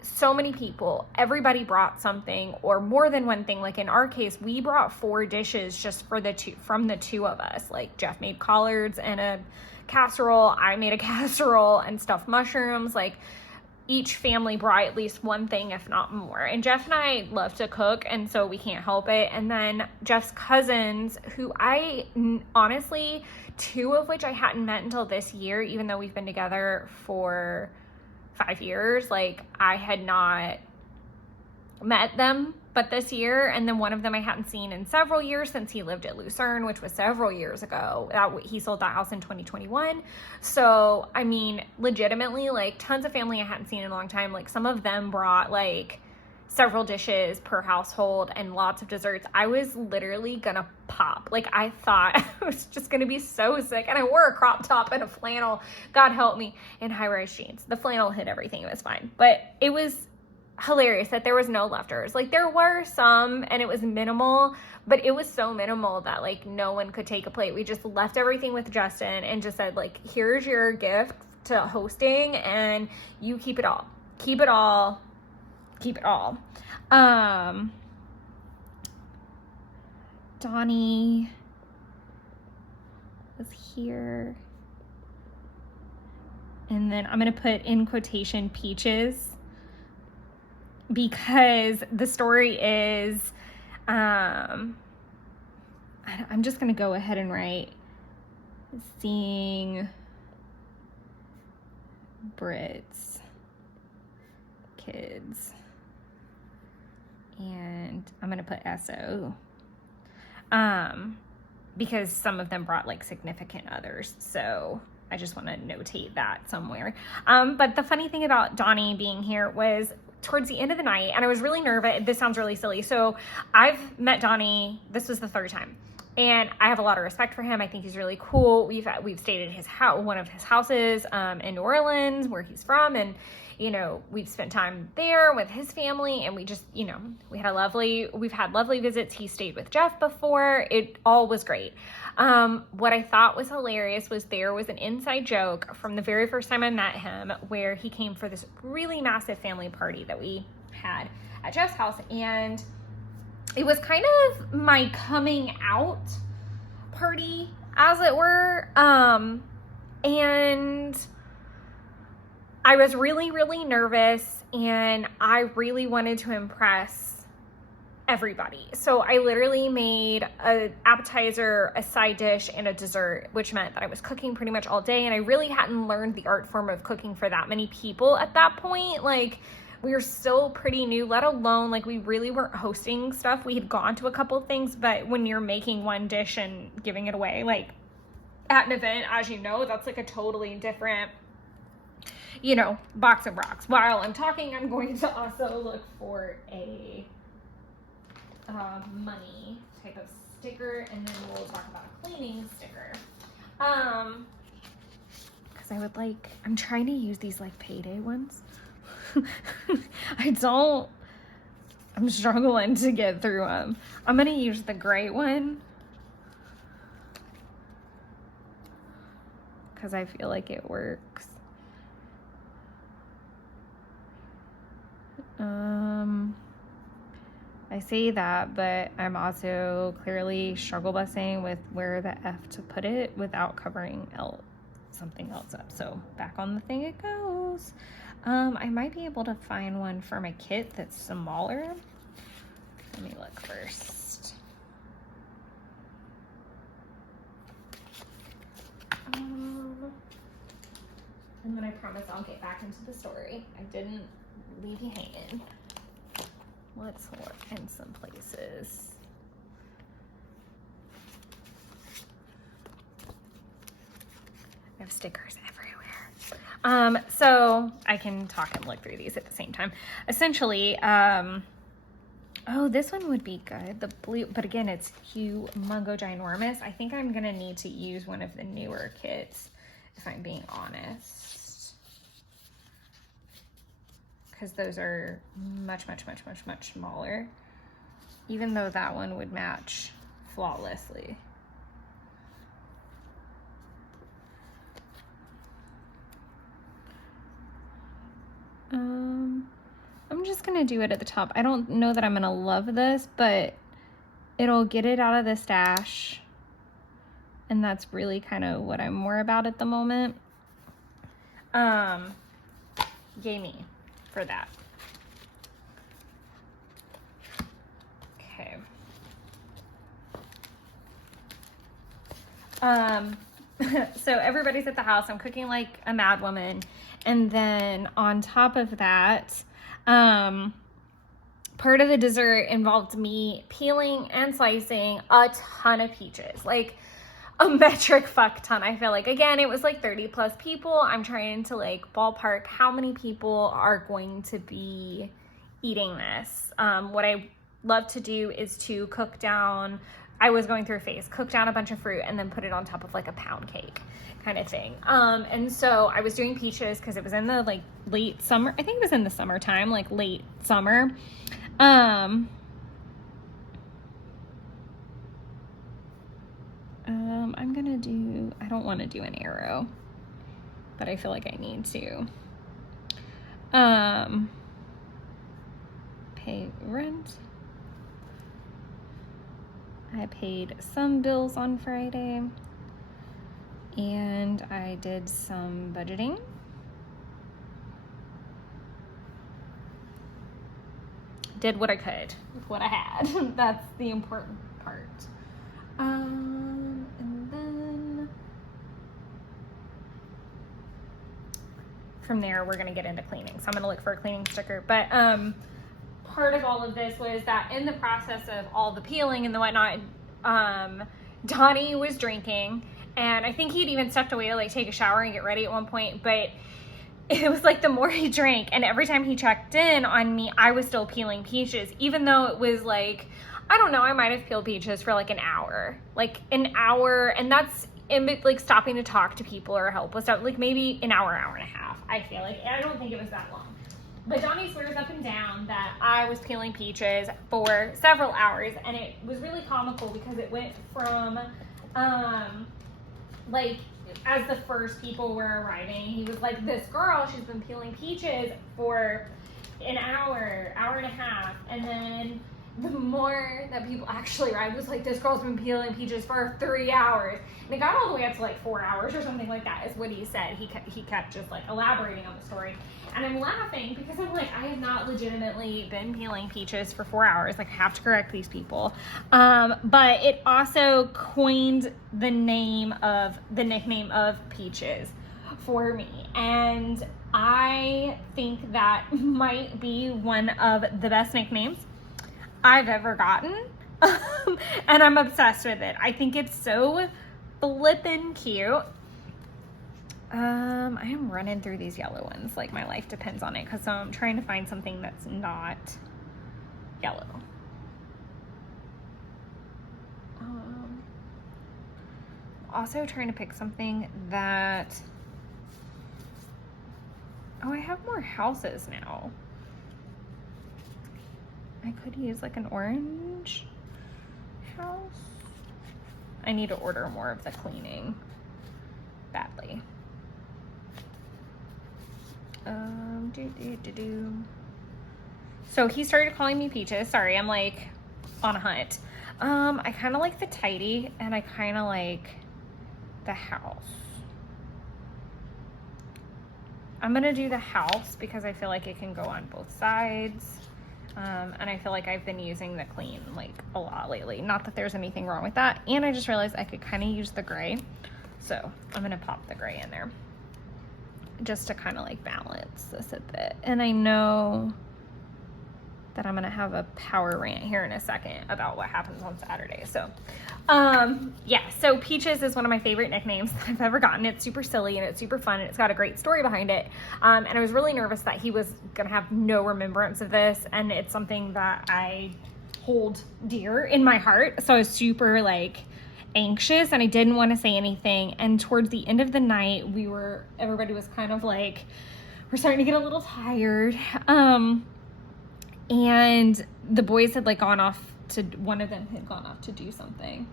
so many people, everybody brought something or more than one thing. Like in our case, we brought 4 dishes just from the two of us. Like Jeff made collards and a casserole. I made a casserole and stuffed mushrooms. Like each family brought at least one thing, if not more. And Jeff and I love to cook, and so we can't help it. And then Jeff's cousins, who I honestly, 2 of which I hadn't met until this year, even though we've been together for 5 years, like I had not met them but this year. And then one of them I hadn't seen in several years since he lived at Lucerne, which was several years ago. He sold that house in 2021. So I mean, legitimately, like tons of family I hadn't seen in a long time. Like some of them brought like several dishes per household and lots of desserts. I was literally gonna pop. Like I thought I was just gonna be so sick, and I wore a crop top and a flannel, God help me, and high-rise jeans. The flannel hid everything, it was fine, but it was hilarious that there was no leftovers. Like there were some, and it was minimal, but it was so minimal that like no one could take a plate. We just left everything with Justin and just said like, here's your gift to hosting, and you keep it all. Keep it all. Keep it all. Donnie was here. And then I'm going to put in quotation peaches, because the story is, I'm just going to go ahead and write seeing Brit's kids. And I'm going to put SO. Because some of them brought like significant others. So I just want to notate that somewhere. But the funny thing about Donnie being here was towards the end of the night, and I was really nervous. This sounds really silly. So I've met Donnie. This was the 3rd time. And I have a lot of respect for him. I think he's really cool. We've stayed at his house, one of his houses in New Orleans, where he's from. And, you know, we've spent time there with his family, and we just, you know, we've had lovely visits. He stayed with Jeff before. It all was great. What I thought was hilarious was there was an inside joke from the very first time I met him, where he came for this really massive family party that we had at Jeff's house. And it was kind of my coming out party, as it were. And I was really, really nervous, and I really wanted to impress everybody. So I literally made an appetizer, a side dish, and a dessert, which meant that I was cooking pretty much all day. And I really hadn't learned the art form of cooking for that many people at that point. Like, we were still pretty new, let alone like we really weren't hosting stuff. We had gone to a couple of things, but when you're making one dish and giving it away, like at an event, as you know, that's like a totally different, you know, box of rocks. While I'm talking, I'm going to also look for a money type of sticker, and then we'll talk about a cleaning sticker. Because I'm trying to use these like payday ones. I'm struggling to get through them. I'm going to use the gray one because I feel like it works. I say that, but I'm also clearly struggle busing with where the F to put it without covering something else up. So back on the thing it goes. I might be able to find one for my kit that's smaller. Let me look first. And then I promise I'll get back into the story. I didn't leave you hanging. Let's look in some places. I have stickers everywhere. So I can talk and look through these at the same time. Essentially, oh, this one would be good. The blue, but again, it's humongo ginormous. I think I'm gonna need to use one of the newer kits, if I'm being honest. Because those are much smaller. Even though that one would match flawlessly. I'm just gonna do it at the top. I don't know that I'm gonna love this, but it'll get it out of the stash. And that's really kind of what I'm more about at the moment. Yay me for that. Okay. So everybody's at the house. I'm cooking like a mad woman. And then on top of that, part of the dessert involved me peeling and slicing a ton of peaches, like a metric fuck ton. I feel like, again, it was like 30 plus people. I'm trying to like ballpark how many people are going to be eating this. What I love to do is to cook down, I was going through a phase, cook down a bunch of fruit and then put it on top of like a pound cake kind of thing. And so I was doing peaches because it was in the like late summer. I think it was in the summertime, like late summer. I'm gonna do, I don't want to do an arrow, but I feel like I need to. Pay rent. I paid some bills on Friday, and I did some budgeting. Did what I could with what I had. That's the important part. And then from there, we're gonna get into cleaning. So I'm gonna look for a cleaning sticker. But part of all of this was that in the process of all the peeling and the whatnot, Donnie was drinking, and I think he'd even stepped away to like take a shower and get ready at one point, but it was like the more he drank and every time he checked in on me, I was still peeling peaches, even though it was like, I don't know, I might have peeled peaches for like an hour, and that's in like stopping to talk to people or help with stuff, like maybe an hour, hour and a half. I feel like, I don't think it was that long. But Donnie swears up and down that I was peeling peaches for several hours, and it was really comical because it went from, like, as the first people were arriving, he was like, this girl, she's been peeling peaches for an hour, hour and a half, and then the more that people actually arrived, was like, this girl's been peeling peaches for 3 hours. And it got all the way up to like 4 hours or something like that is what he said. He kept just like elaborating on the story. And I'm laughing because I'm like, I have not legitimately been peeling peaches for 4 hours. Like, I have to correct these people. But it also coined the nickname of peaches for me. And I think that might be one of the best nicknames I've ever gotten. And I'm obsessed with it. I think it's so flippin' cute. I am running through these yellow ones like my life depends on it, because I'm trying to find something that's not yellow. Also trying to pick something that, oh, I have more houses now. I could use like an orange house. I need to order more of the cleaning badly. So he started calling me peaches. Sorry, I'm like on a hunt. I kind of like the tidy, and I kind of like the house. I'm gonna do the house because I feel like it can go on both sides. And I feel like I've been using the clean like a lot lately. Not that there's anything wrong with that. And I just realized I could kind of use the gray. So I'm gonna pop the gray in there just to kind of like balance this a bit. And I know that I'm gonna have a power rant here in a second about what happens on Saturday. So, yeah, so Peaches is one of my favorite nicknames that I've ever gotten. It's super silly and it's super fun and it's got a great story behind it. And I was really nervous that he was gonna have no remembrance of this, and it's something that I hold dear in my heart. So I was super like anxious and I didn't want to say anything. And towards the end of the night, everybody was kind of like, we're starting to get a little tired. And the boys had like one of them had gone off to do something.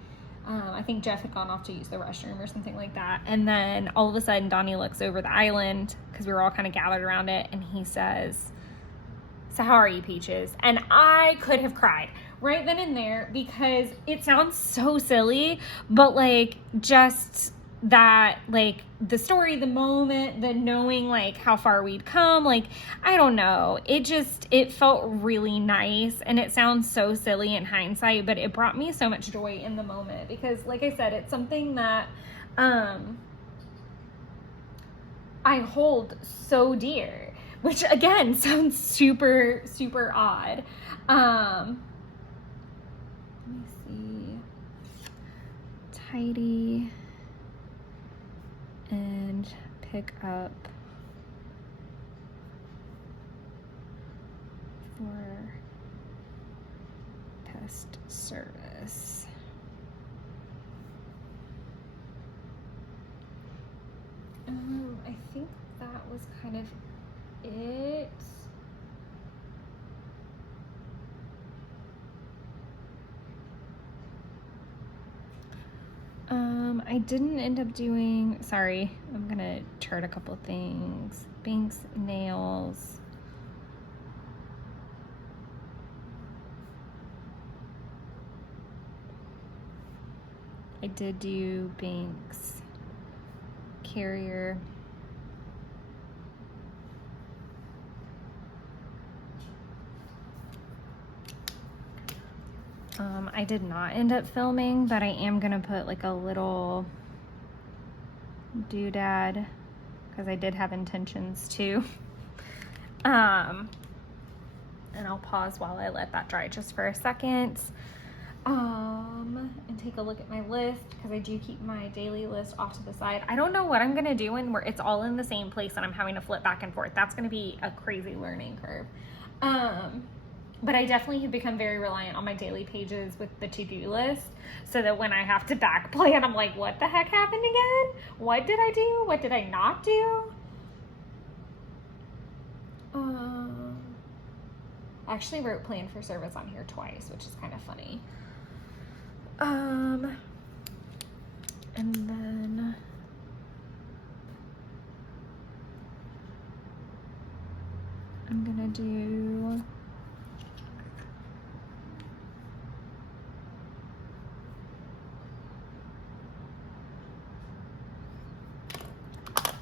I think Jeff had gone off to use the restroom or something like that. And then all of a sudden Donnie looks over the island because we were all kind of gathered around it. And he says, "So how are you, Peaches?" And I could have cried right then and there because it sounds so silly, but like just that, like the story, the moment, the knowing like how far we'd come, like, I don't know. It felt really nice, and it sounds so silly in hindsight, but it brought me so much joy in the moment because, like I said, it's something that I hold so dear, which again sounds super, super odd. Let me see. Tidy and pick up for pest service. I think that was kind of it. I didn't end up doing, sorry, I'm gonna chart a couple things. Binks, nails. I did do Binks, carrier. I did not end up filming, but I am gonna put like a little doodad because I did have intentions to. And I'll pause while I let that dry just for a second. And take a look at my list because I do keep my daily list off to the side. I don't know what I'm gonna do when it's all in the same place and I'm having to flip back and forth. That's gonna be a crazy learning curve. But I definitely have become very reliant on my daily pages with the to-do list so that when I have to back plan, I'm like, what the heck happened again? What did I do? What did I not do? I actually wrote plan for service on here twice, which is kind of funny. And then I'm gonna do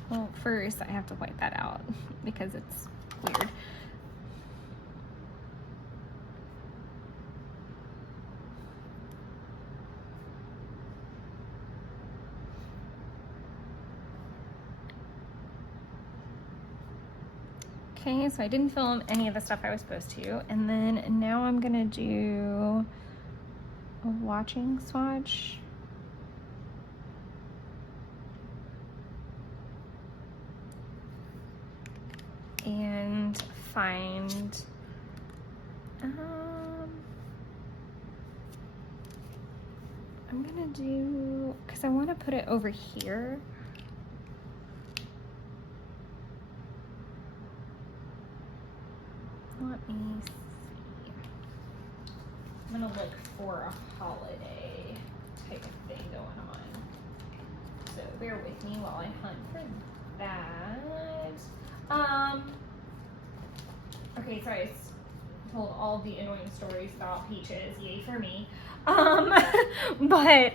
well, first I have to wipe that out because it's weird. Okay, so I didn't film any of the stuff I was supposed to, and then now I'm gonna do a watching swatch. And find, I'm gonna do, because I want to put it over here. Let me see. I'm gonna look for a holiday type of thing going on. So bear with me while I hunt for that. Okay, so I told all the annoying stories about Peaches, yay for me. But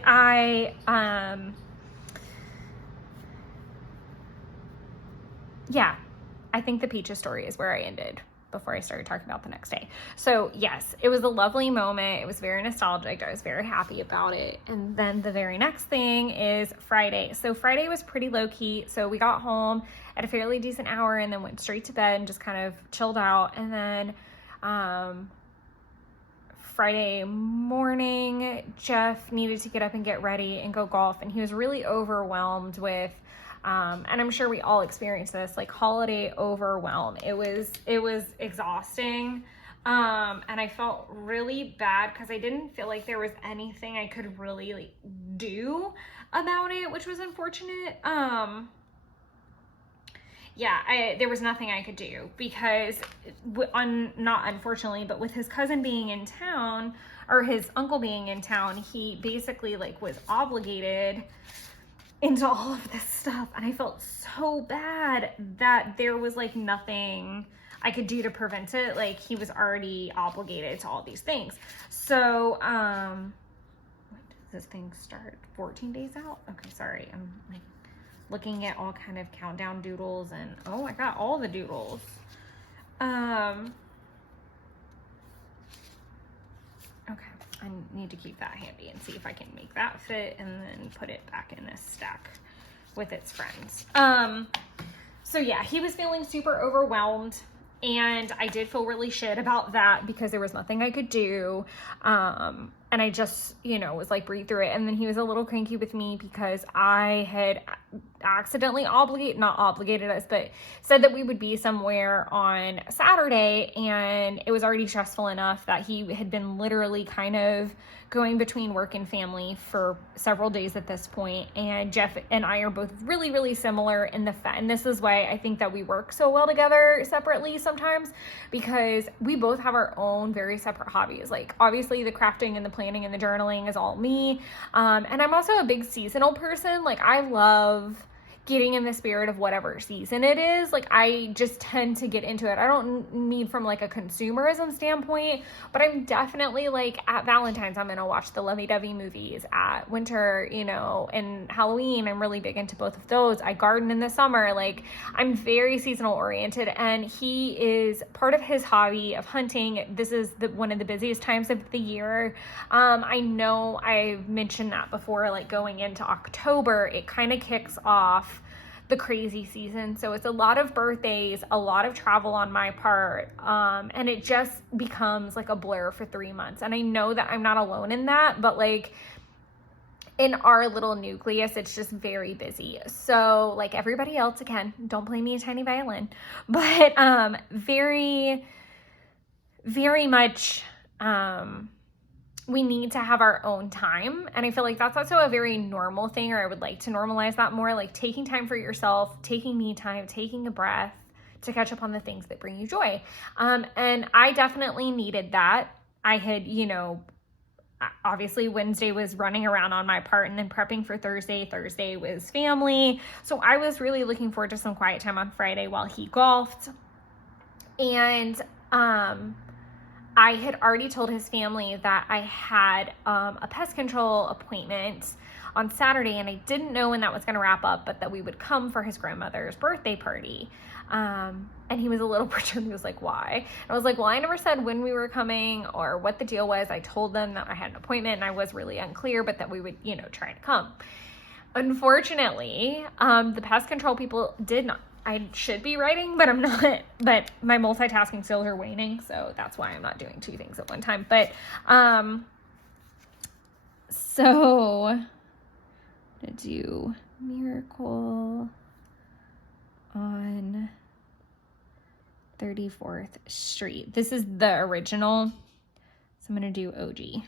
yeah, I think the Peaches story is where I ended before I started talking about the next day. So yes, it was a lovely moment. It was very nostalgic. I was very happy about it. And then the very next thing is Friday. So Friday was pretty low key. So we got home at a fairly decent hour and then went straight to bed and just kind of chilled out. And then Friday morning, Jeff needed to get up and get ready and go golf, and he was really overwhelmed with, and I'm sure we all experienced this, like holiday overwhelm. It was exhausting. And I felt really bad because I didn't feel like there was anything I could really like do about it, which was unfortunate. Yeah, there was nothing I could do because not unfortunately, but with his cousin being in town, or his uncle being in town, he basically like was obligated into all of this stuff. And I felt so bad that there was like nothing I could do to prevent it. Like he was already obligated to all these things. So, when does this thing start? 14 days out? Okay, sorry. I'm like looking at all kind of countdown doodles, and oh, I got all the doodles. Okay, I need to keep that handy and see if I can make that fit and then put it back in this stack with its friends. So yeah, he was feeling super overwhelmed, and I did feel really shit about that because there was nothing I could do. And I just, was like, breathe through it. And then he was a little cranky with me because I had accidentally not obligated us, but said that we would be somewhere on Saturday, and it was already stressful enough that he had been literally kind of going between work and family for several days at this point. And Jeff and I are both really, really similar and this is why I think that we work so well together separately sometimes, because we both have our own very separate hobbies. Like obviously the crafting and the planning and the journaling is all me. And I'm also a big seasonal person. Like I love getting in the spirit of whatever season it is. Like I just tend to get into it. I don't mean from like a consumerism standpoint, but I'm definitely like at Valentine's, I'm going to watch the lovey-dovey movies. At winter, and Halloween, I'm really big into both of those. I garden in the summer. Like I'm very seasonal oriented, and he is part of his hobby of hunting. This is one of the busiest times of the year. I know I've mentioned that before, like going into October, it kind of kicks off the crazy season. So it's a lot of birthdays, a lot of travel on my part. And it just becomes like a blur for 3 months. And I know that I'm not alone in that, but like in our little nucleus, it's just very busy. So like everybody else, again, don't play me a tiny violin, but, very, very much, we need to have our own time. And I feel like that's also a very normal thing, or I would like to normalize that more, like taking time for yourself, taking me time, taking a breath to catch up on the things that bring you joy. And I definitely needed that. I had, obviously Wednesday was running around on my part, and then prepping for Thursday. Thursday was family. So I was really looking forward to some quiet time on Friday while he golfed. And, I had already told his family that I had a pest control appointment on Saturday, and I didn't know when that was going to wrap up, but that we would come for his grandmother's birthday party. And he was a little perturbed. He was like, why? And I was like, well, I never said when we were coming or what the deal was. I told them that I had an appointment, and I was really unclear, but that we would, try to come. Unfortunately, the pest control people did not. I should be writing, but I'm not, but my multitasking skills are waning. So that's why I'm not doing two things at one time. But, so I'm gonna do Miracle on 34th Street. This is the original. So I'm going to do OG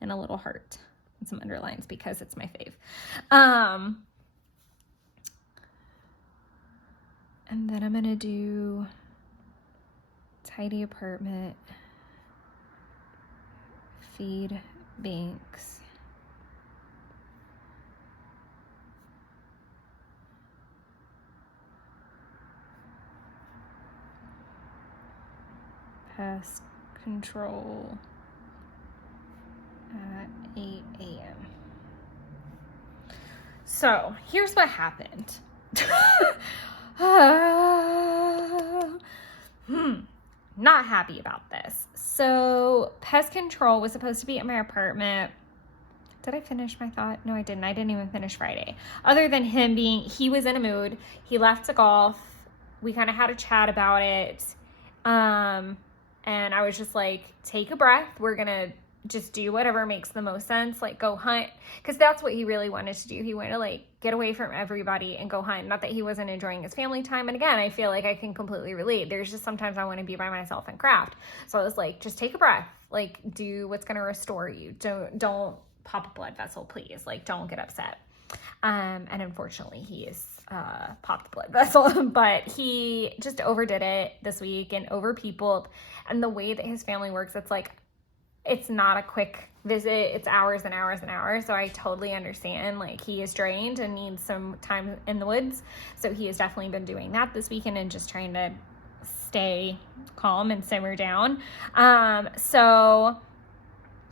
and a little heart and some underlines because it's my fave. And then I'm going to do Tidy Apartment, Feed Banks, Pest Control at 8 a.m. So here's what happened. Not happy about this. So pest control was supposed to be at my apartment. Did I finish my thought? No, I didn't. I didn't even finish Friday. Other than he was in a mood. He left to golf. We kind of had a chat about it. And And I was just like, take a breath. We're going to just do whatever makes the most sense. Like, go hunt. Because that's what he really wanted to do. He wanted to like get away from everybody and go hunt. Not that he wasn't enjoying his family time. And again, I feel like I can completely relate. There's just sometimes I want to be by myself and craft. So I was like, just take a breath. Like, do what's going to restore you. Don't pop a blood vessel, please. Like, don't get upset. And unfortunately he is popped the blood vessel, but he just overdid it this week and over peopled. And the way that his family works, it's like, it's not a quick visit. It's hours and hours and hours. So I totally understand, like, he is drained and needs some time in the woods. So he has definitely been doing that this weekend and just trying to stay calm and simmer down. So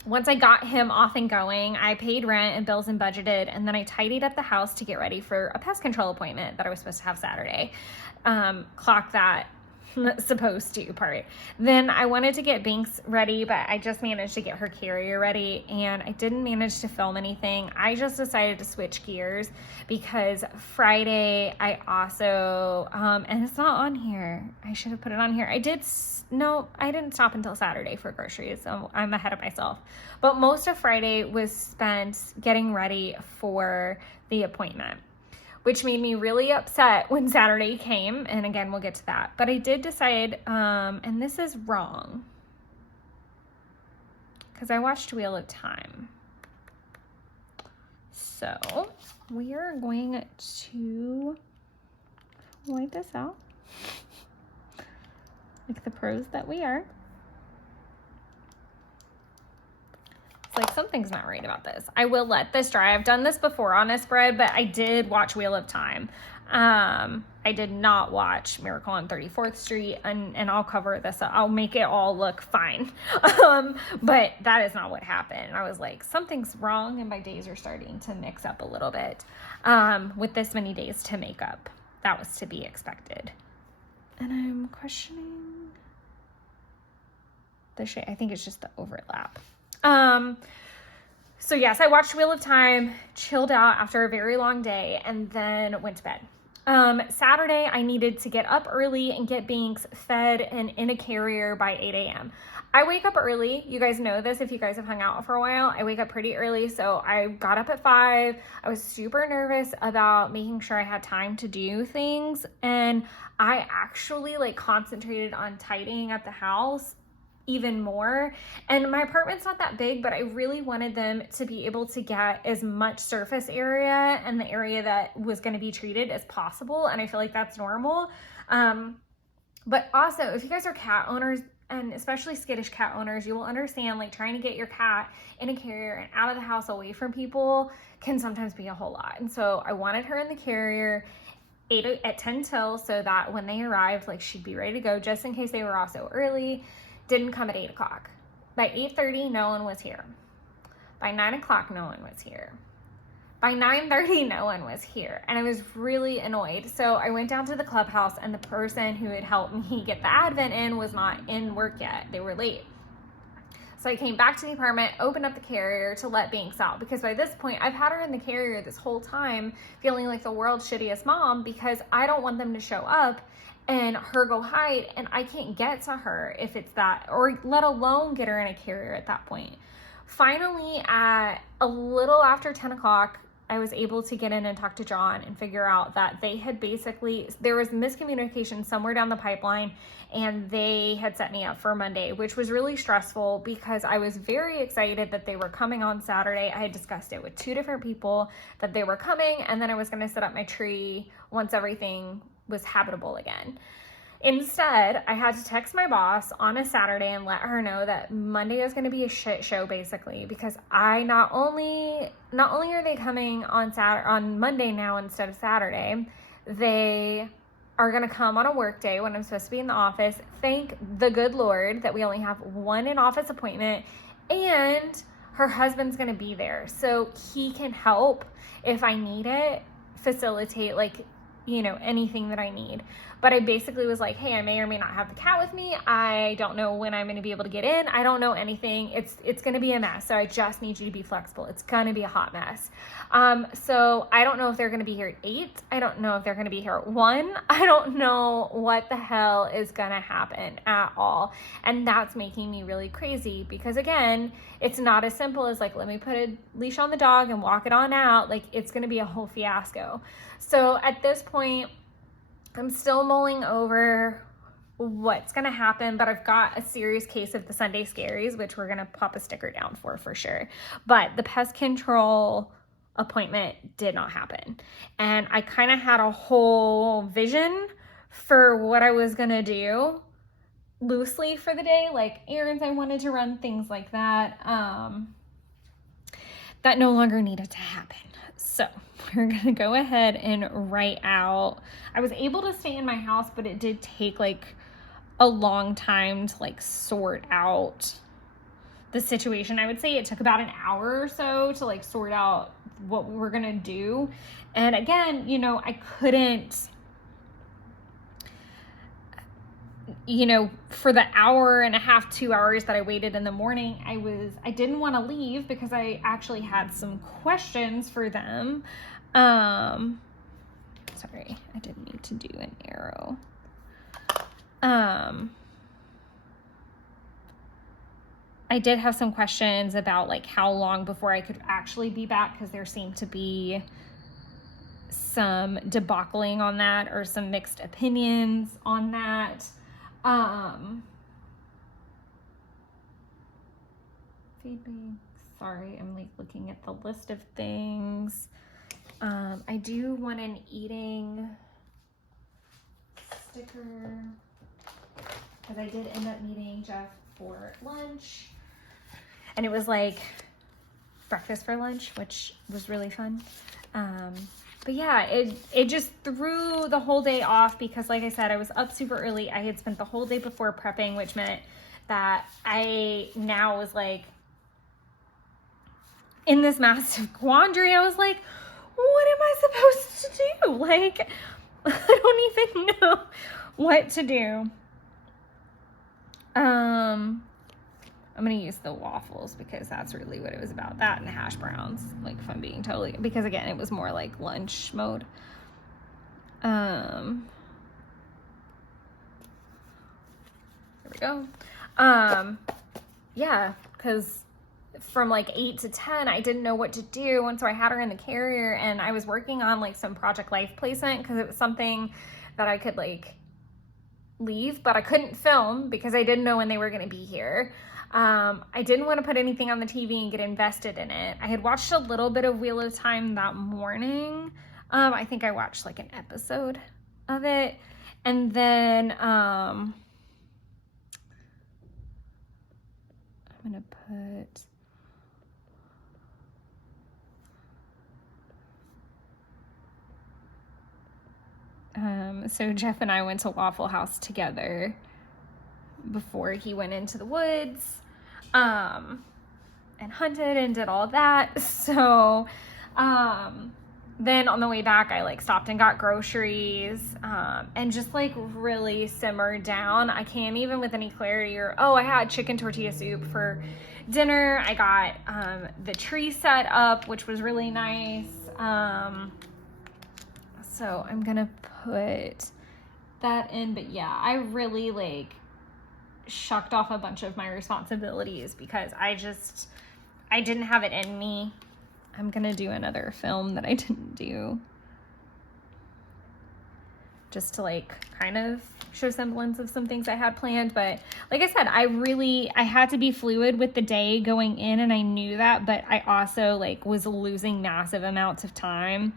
once I got him off and going, I paid rent and bills and budgeted, and then I tidied up the house to get ready for a pest control appointment that I was supposed to have Saturday. Clock that supposed to part. Then I wanted to get Binks ready, but I just managed to get her carrier ready, and I didn't manage to film anything. I just decided to switch gears because Friday I also, and it's not on here. I should have put it on here. I didn't stop until Saturday for groceries, so I'm ahead of myself. But most of Friday was spent getting ready for the appointment, which made me really upset when Saturday came. And again, we'll get to that. But I did decide, and this is wrong, because I watched Wheel of Time. So we are going to wipe this out, like the pros that we are. Like, something's not right about this. I will let this dry. I've done this before on a spread, but I did watch Wheel of Time. I did not watch Miracle on 34th Street, and I'll cover this up. I'll make it all look fine. But that is not what happened. I was like, something's wrong, and my days are starting to mix up a little bit. With this many days to make up, that was to be expected. And I'm questioning the shade. I think it's just the overlap. So yes, I watched Wheel of Time, chilled out after a very long day, and then went to bed. Saturday, I needed to get up early and get Binks fed and in a carrier by 8 a.m. I wake up early. You guys know this if you guys have hung out for a while. I wake up pretty early, so I got up at 5. I was super nervous about making sure I had time to do things, and I actually like concentrated on tidying up the house even more. And my apartment's not that big, but I really wanted them to be able to get as much surface area and the area that was going to be treated as possible. And I feel like that's normal. But also, if you guys are cat owners, and especially skittish cat owners, you will understand, like, trying to get your cat in a carrier and out of the house away from people can sometimes be a whole lot. And so I wanted her in the carrier at 10 till, so that when they arrived, like, she'd be ready to go, just in case they were also early. Didn't come at 8 o'clock. By 8:30, no one was here. By 9 o'clock, no one was here. By 9:30, no one was here. And I was really annoyed. So I went down to the clubhouse, and the person who had helped me get the advent in was not in work yet. They were late. So I came back to the apartment, opened up the carrier to let Binks out, because by this point, I've had her in the carrier this whole time, feeling like the world's shittiest mom, because I don't want them to show up and her go hide, and I can't get to her if it's that, or let alone get her in a carrier at that point. Finally, at a little after 10 o'clock, I was able to get in and talk to John and figure out that they had there was miscommunication somewhere down the pipeline, and they had set me up for Monday, which was really stressful because I was very excited that they were coming on Saturday. I had discussed it with 2 different people that they were coming, and then I was going to set up my tree once everything was habitable again. Instead, I had to text my boss on a Saturday and let her know that Monday was going to be a shit show, basically, because I not only are they coming on Monday now instead of Saturday, they are going to come on a work day when I'm supposed to be in the office. Thank the good Lord that we only have 1 in-office appointment, and her husband's going to be there, so he can help if I need it, facilitate, like, you know, anything that I need. but I basically was like, hey, I may or may not have the cat with me. I don't know when I'm going to be able to get in. I don't know anything. It's going to be a mess. So I just need you to be flexible. It's going to be a hot mess. So I don't know if they're going to be here at 8. I don't know if they're going to be here at 1. I don't know what the hell is going to happen at all. And that's making me really crazy because, again, it's not as simple as like, let me put a leash on the dog and walk it on out. Like, it's going to be a whole fiasco. So at this point, I'm still mulling over what's going to happen, but I've got a serious case of the Sunday scaries, which we're going to pop a sticker down for sure. But the pest control appointment did not happen. And I kind of had a whole vision for what I was going to do loosely for the day, like errands I wanted to run, things like that, that no longer needed to happen. So we're going to go ahead and write out. I was able to stay in my house, but it did take like a long time to like sort out the situation. I would say it took about an hour or so to like sort out what we were going to do. And again, you know, I couldn't, you know, for the hour and a half, 2 hours that I waited in the morning, I didn't want to leave because I actually had some questions for them. Sorry, I didn't need to do an arrow. I did have some questions about like how long before I could actually be back, because there seemed to be some debacling on that or some mixed opinions on that. Feedback. Sorry, I'm like looking at the list of things. I do want an eating sticker because I did end up meeting Jeff for lunch, and it was like breakfast for lunch, which was really fun. But yeah, it just threw the whole day off because, like I said, I was up super early. I had spent the whole day before prepping, which meant that I now was like in this massive quandary. I was like, what am I supposed to do? Like, I don't even know what to do. I'm going to use the waffles because that's really what it was about. That and the hash browns, like, if I'm being totally, because again, it was more like lunch mode. There we go. Yeah, because from like 8 to 10, I didn't know what to do. And so I had her in the carrier and I was working on like some Project Life placement because it was something that I could like leave, but I couldn't film because I didn't know when they were going to be here. I didn't want to put anything on the TV and get invested in it. I had watched a little bit of Wheel of Time that morning. I think I watched like an episode of it. And then, I'm going to put, so Jeff and I went to Waffle House together before he went into the woods, and hunted and did all that. So, then on the way back, I like stopped and got groceries, and just like really simmered down. I can't even with any clarity I had chicken tortilla soup for dinner. I got, the tree set up, which was really nice. So I'm gonna put that in, but yeah, I really like shucked off a bunch of my responsibilities because I didn't have it in me. I'm gonna do another film that I didn't do just to like kind of show semblance of some things I had planned. But like I said, I had to be fluid with the day going in, and I knew that, but I also like was losing massive amounts of time.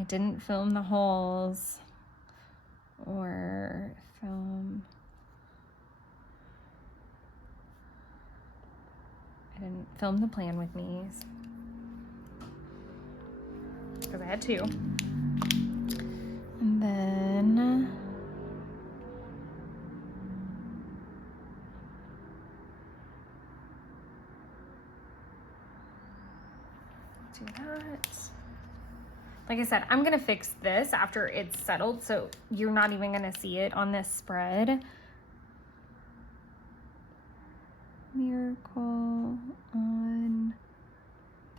I didn't film the hauls or film. I didn't film the plan with me because I had to. And then do that. Like I said, I'm gonna fix this after it's settled, so you're not even gonna see it on this spread. Miracle on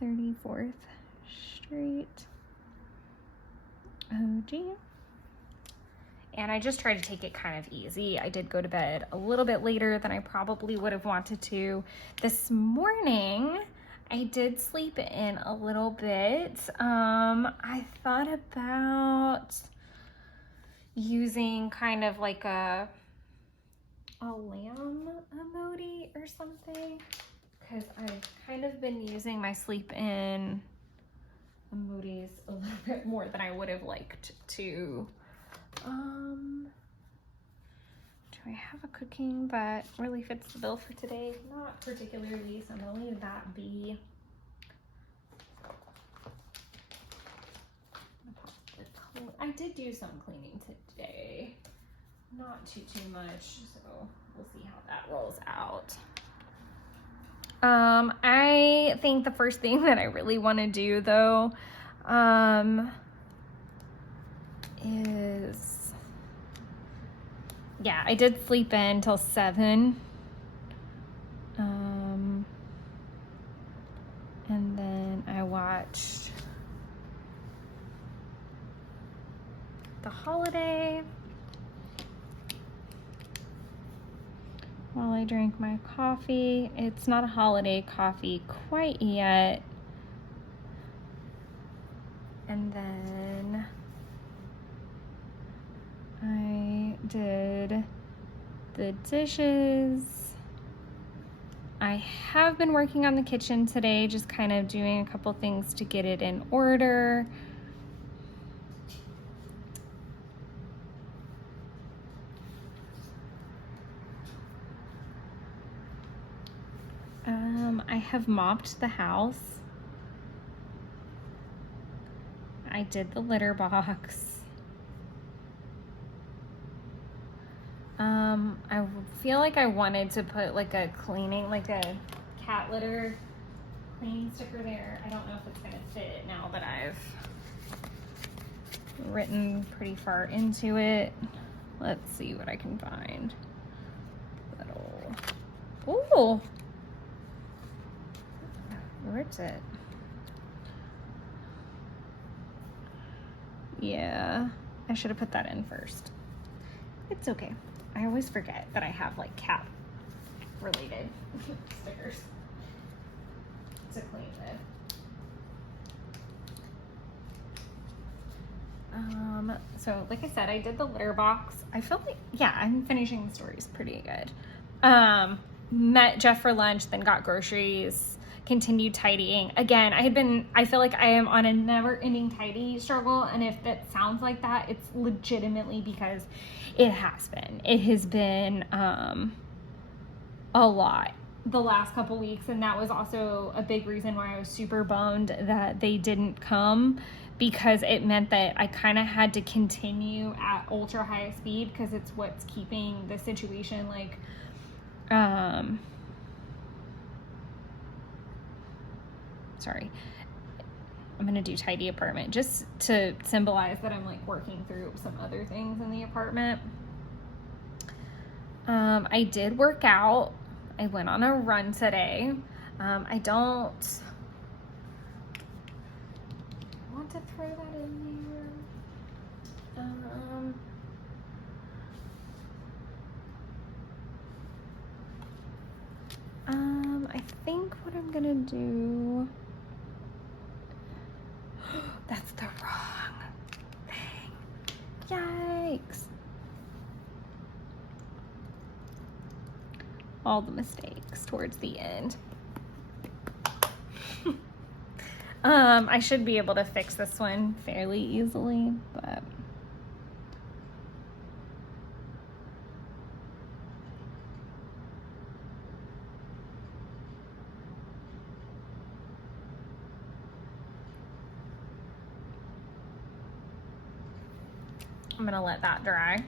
34th Street. OG. And I just tried to take it kind of easy. I did go to bed a little bit later than I probably would have wanted to. This morning, I did sleep in a little bit. I thought about using kind of like a lamb emoji or something, because I've kind of been using my sleep in emojis a little bit more than I would have liked to. Do I have a cooking that really fits the bill for today? Not particularly, so I'm gonna leave that be. I did do some cleaning today. Not too much, so we'll see how that rolls out. I think the first thing that I really want to do though, is, yeah, I did sleep in till 7. And then I watched The Holiday while I drank my coffee. It's not a holiday coffee quite yet. And then I did the dishes. I have been working on the kitchen today, just kind of doing a couple things to get it in order. I have mopped the house. I did the litter box. I feel like I wanted to put like a cleaning, like a cat litter cleaning sticker there. I don't know if it's gonna fit now that I've written pretty far into it. Let's see what I can find. Ooh, ripped it. Yeah, I should have put that in first. It's okay. I always forget that I have like cat related stickers to clean with. So like I said, I did the litter box. I feel like, yeah, I'm finishing the stories pretty good. Met Jeff for lunch, then got groceries, continued tidying. Again, I feel like I am on a never ending tidy struggle. And if that sounds like that, it's legitimately because it has been. It has been a lot the last couple weeks. And that was also a big reason why I was super bummed that they didn't come, because it meant that I kind of had to continue at ultra high speed, because it's what's keeping the situation like, sorry, I'm gonna do tidy apartment just to symbolize that I'm like working through some other things in the apartment. I did work out. I went on a run today. I don't want to throw that in there. I think what I'm gonna do, that's the wrong thing. Yikes. All the mistakes towards the end. I should be able to fix this one fairly easily, but I'm gonna let that dry.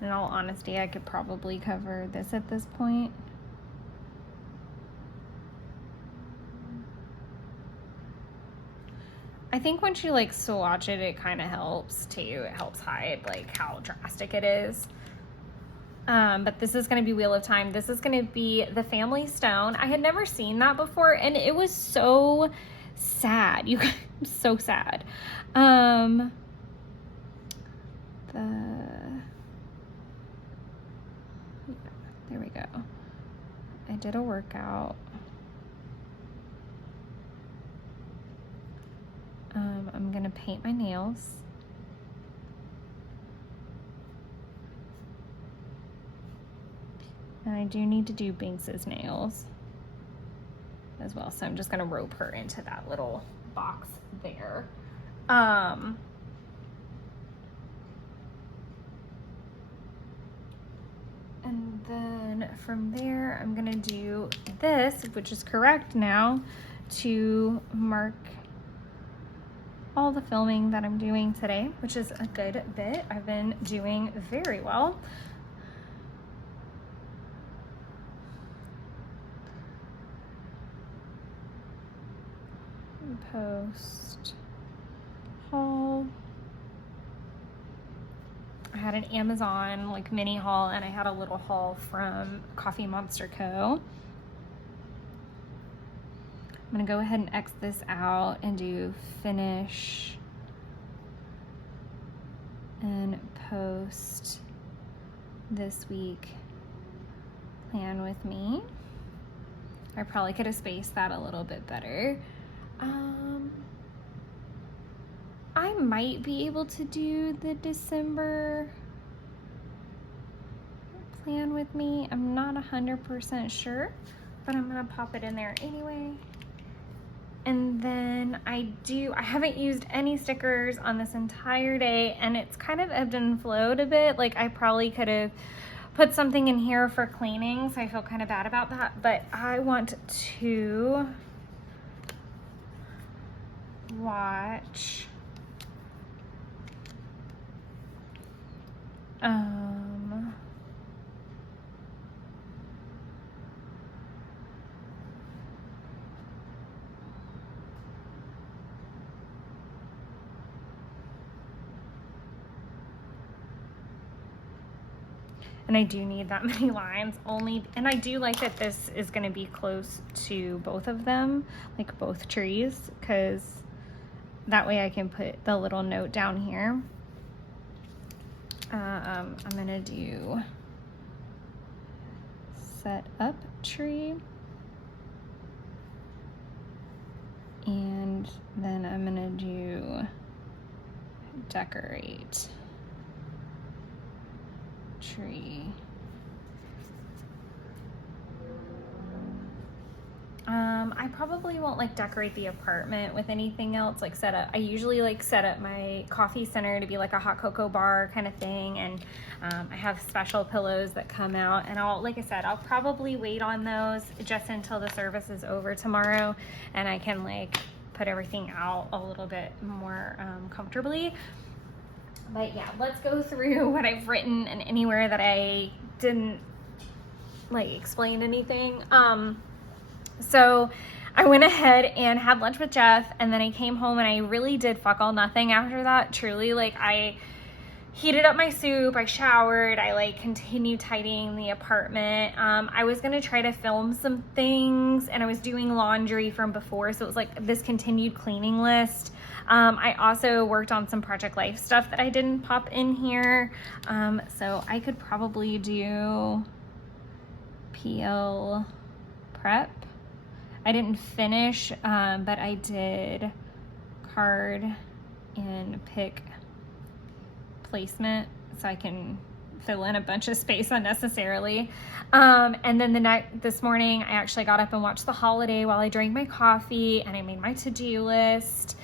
In all honesty, I could probably cover this at this point. I think once you like swatch it, it kind of helps too. It helps hide like how drastic it is. But this is going to be Wheel of Time. This is going to be the Family Stone. I had never seen that before, and it was so sad. You guys, so sad. There we go. I did a workout. I'm gonna paint my nails. And I do need to do Binks's nails as well. So I'm just gonna rope her into that little box there. And then from there, I'm gonna do this, which is correct now, to mark all the filming that I'm doing today, which is a good bit. I've been doing very well. Post haul. I had an Amazon like mini haul, and I had a little haul from Coffee Monster Co. I'm gonna go ahead and X this out and do finish and post this week. Plan with me. I probably could have spaced that a little bit better. I might be able to do the December plan with me. I'm not 100% sure, but I'm gonna pop it in there anyway. And then I haven't used any stickers on this entire day, and it's kind of ebbed and flowed a bit. Like I probably could have put something in here for cleaning, so I feel kind of bad about that, but I want to watch and I do need that many lines only, and I do like that this is going to be close to both of them, like both trees, because that way I can put the little note down here. I'm gonna do set up tree, and then I'm gonna do decorate tree. I probably won't like decorate the apartment with anything else, like set up. I usually like set up my coffee center to be like a hot cocoa bar kind of thing, and I have special pillows that come out, and like I said, I'll probably wait on those just until the service is over tomorrow, and I can like put everything out a little bit more comfortably. But yeah, let's go through what I've written and anywhere that I didn't like explain anything. So I went ahead and had lunch with Jeff, and then I came home and I really did fuck all nothing after that. Truly, like I heated up my soup, I showered, I like continued tidying the apartment. I was gonna try to film some things, and I was doing laundry from before, so it was like this continued cleaning list. I also worked on some Project Life stuff that I didn't pop in here. So I could probably do peel prep. I didn't finish, but I did card and pick placement so I can fill in a bunch of space unnecessarily. And then this morning, I actually got up and watched The Holiday while I drank my coffee, and I made my to-do list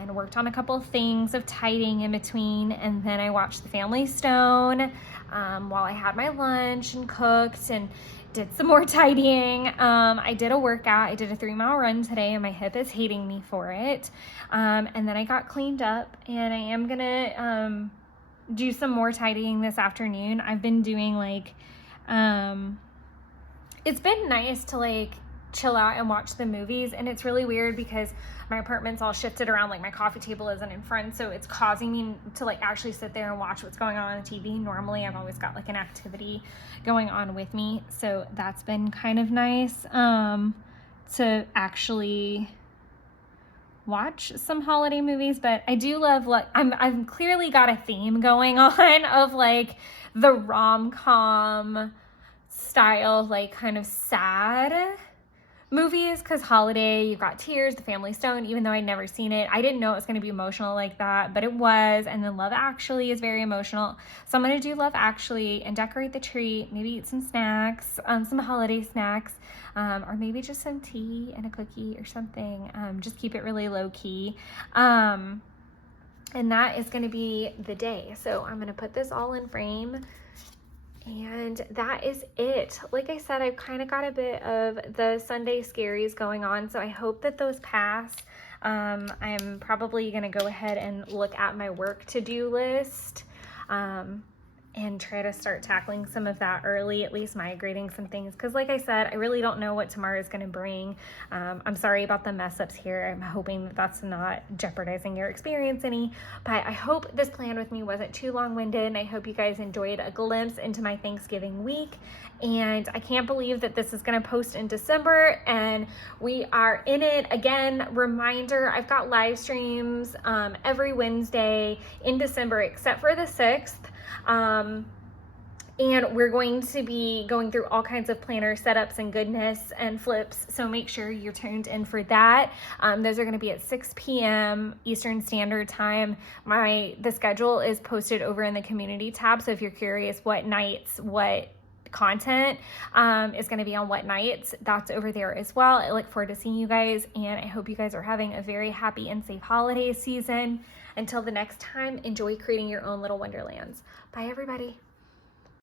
and worked on a couple of things of tidying in between. And then I watched The Family Stone while I had my lunch and cooked and did some more tidying. I did a workout. I did a 3-mile run today, and my hip is hating me for it. And then I got cleaned up, and I am gonna do some more tidying this afternoon. I've been doing like, it's been nice to like chill out and watch the movies. And it's really weird because my apartment's all shifted around, like my coffee table isn't in front, so it's causing me to like actually sit there and watch what's going on the TV. Normally I've always got like an activity going on with me, so that's been kind of nice to actually watch some holiday movies. But I do love, like, I've clearly got a theme going on of like the rom-com style, like kind of sad movies, because holiday, you've got Tears, The Family Stone. Even though I'd never seen it, I didn't know it was going to be emotional like that, but it was. And then Love Actually is very emotional, so I'm going to do Love Actually and decorate the tree, maybe eat some snacks, some holiday snacks, or maybe just some tea and a cookie or something. Just keep it really low key. And that is going to be the day. So I'm going to put this all in frame. And that is it. Like I said, I've kind of got a bit of the Sunday scaries going on, so I hope that those pass. I'm probably going to go ahead and look at my work to-do list and try to start tackling some of that early, at least migrating some things. Because like I said, I really don't know what tomorrow is going to bring. I'm sorry about the mess ups here. I'm hoping that that's not jeopardizing your experience any. But I hope this plan with me wasn't too long-winded, and I hope you guys enjoyed a glimpse into my Thanksgiving week. And I can't believe that this is going to post in December, and we are in it again. Reminder, I've got live streams every Wednesday in December except for the 6th. And we're going to be going through all kinds of planner setups and goodness and flips, so make sure you're tuned in for that. Those are going to be at 6 p.m. Eastern Standard Time. The schedule is posted over in the community tab, so if you're curious what nights, what content is going to be on what nights, that's over there as well. I look forward to seeing you guys, and I hope you guys are having a very happy and safe holiday season. Until the next time, enjoy creating your own little wonderlands. Bye, everybody.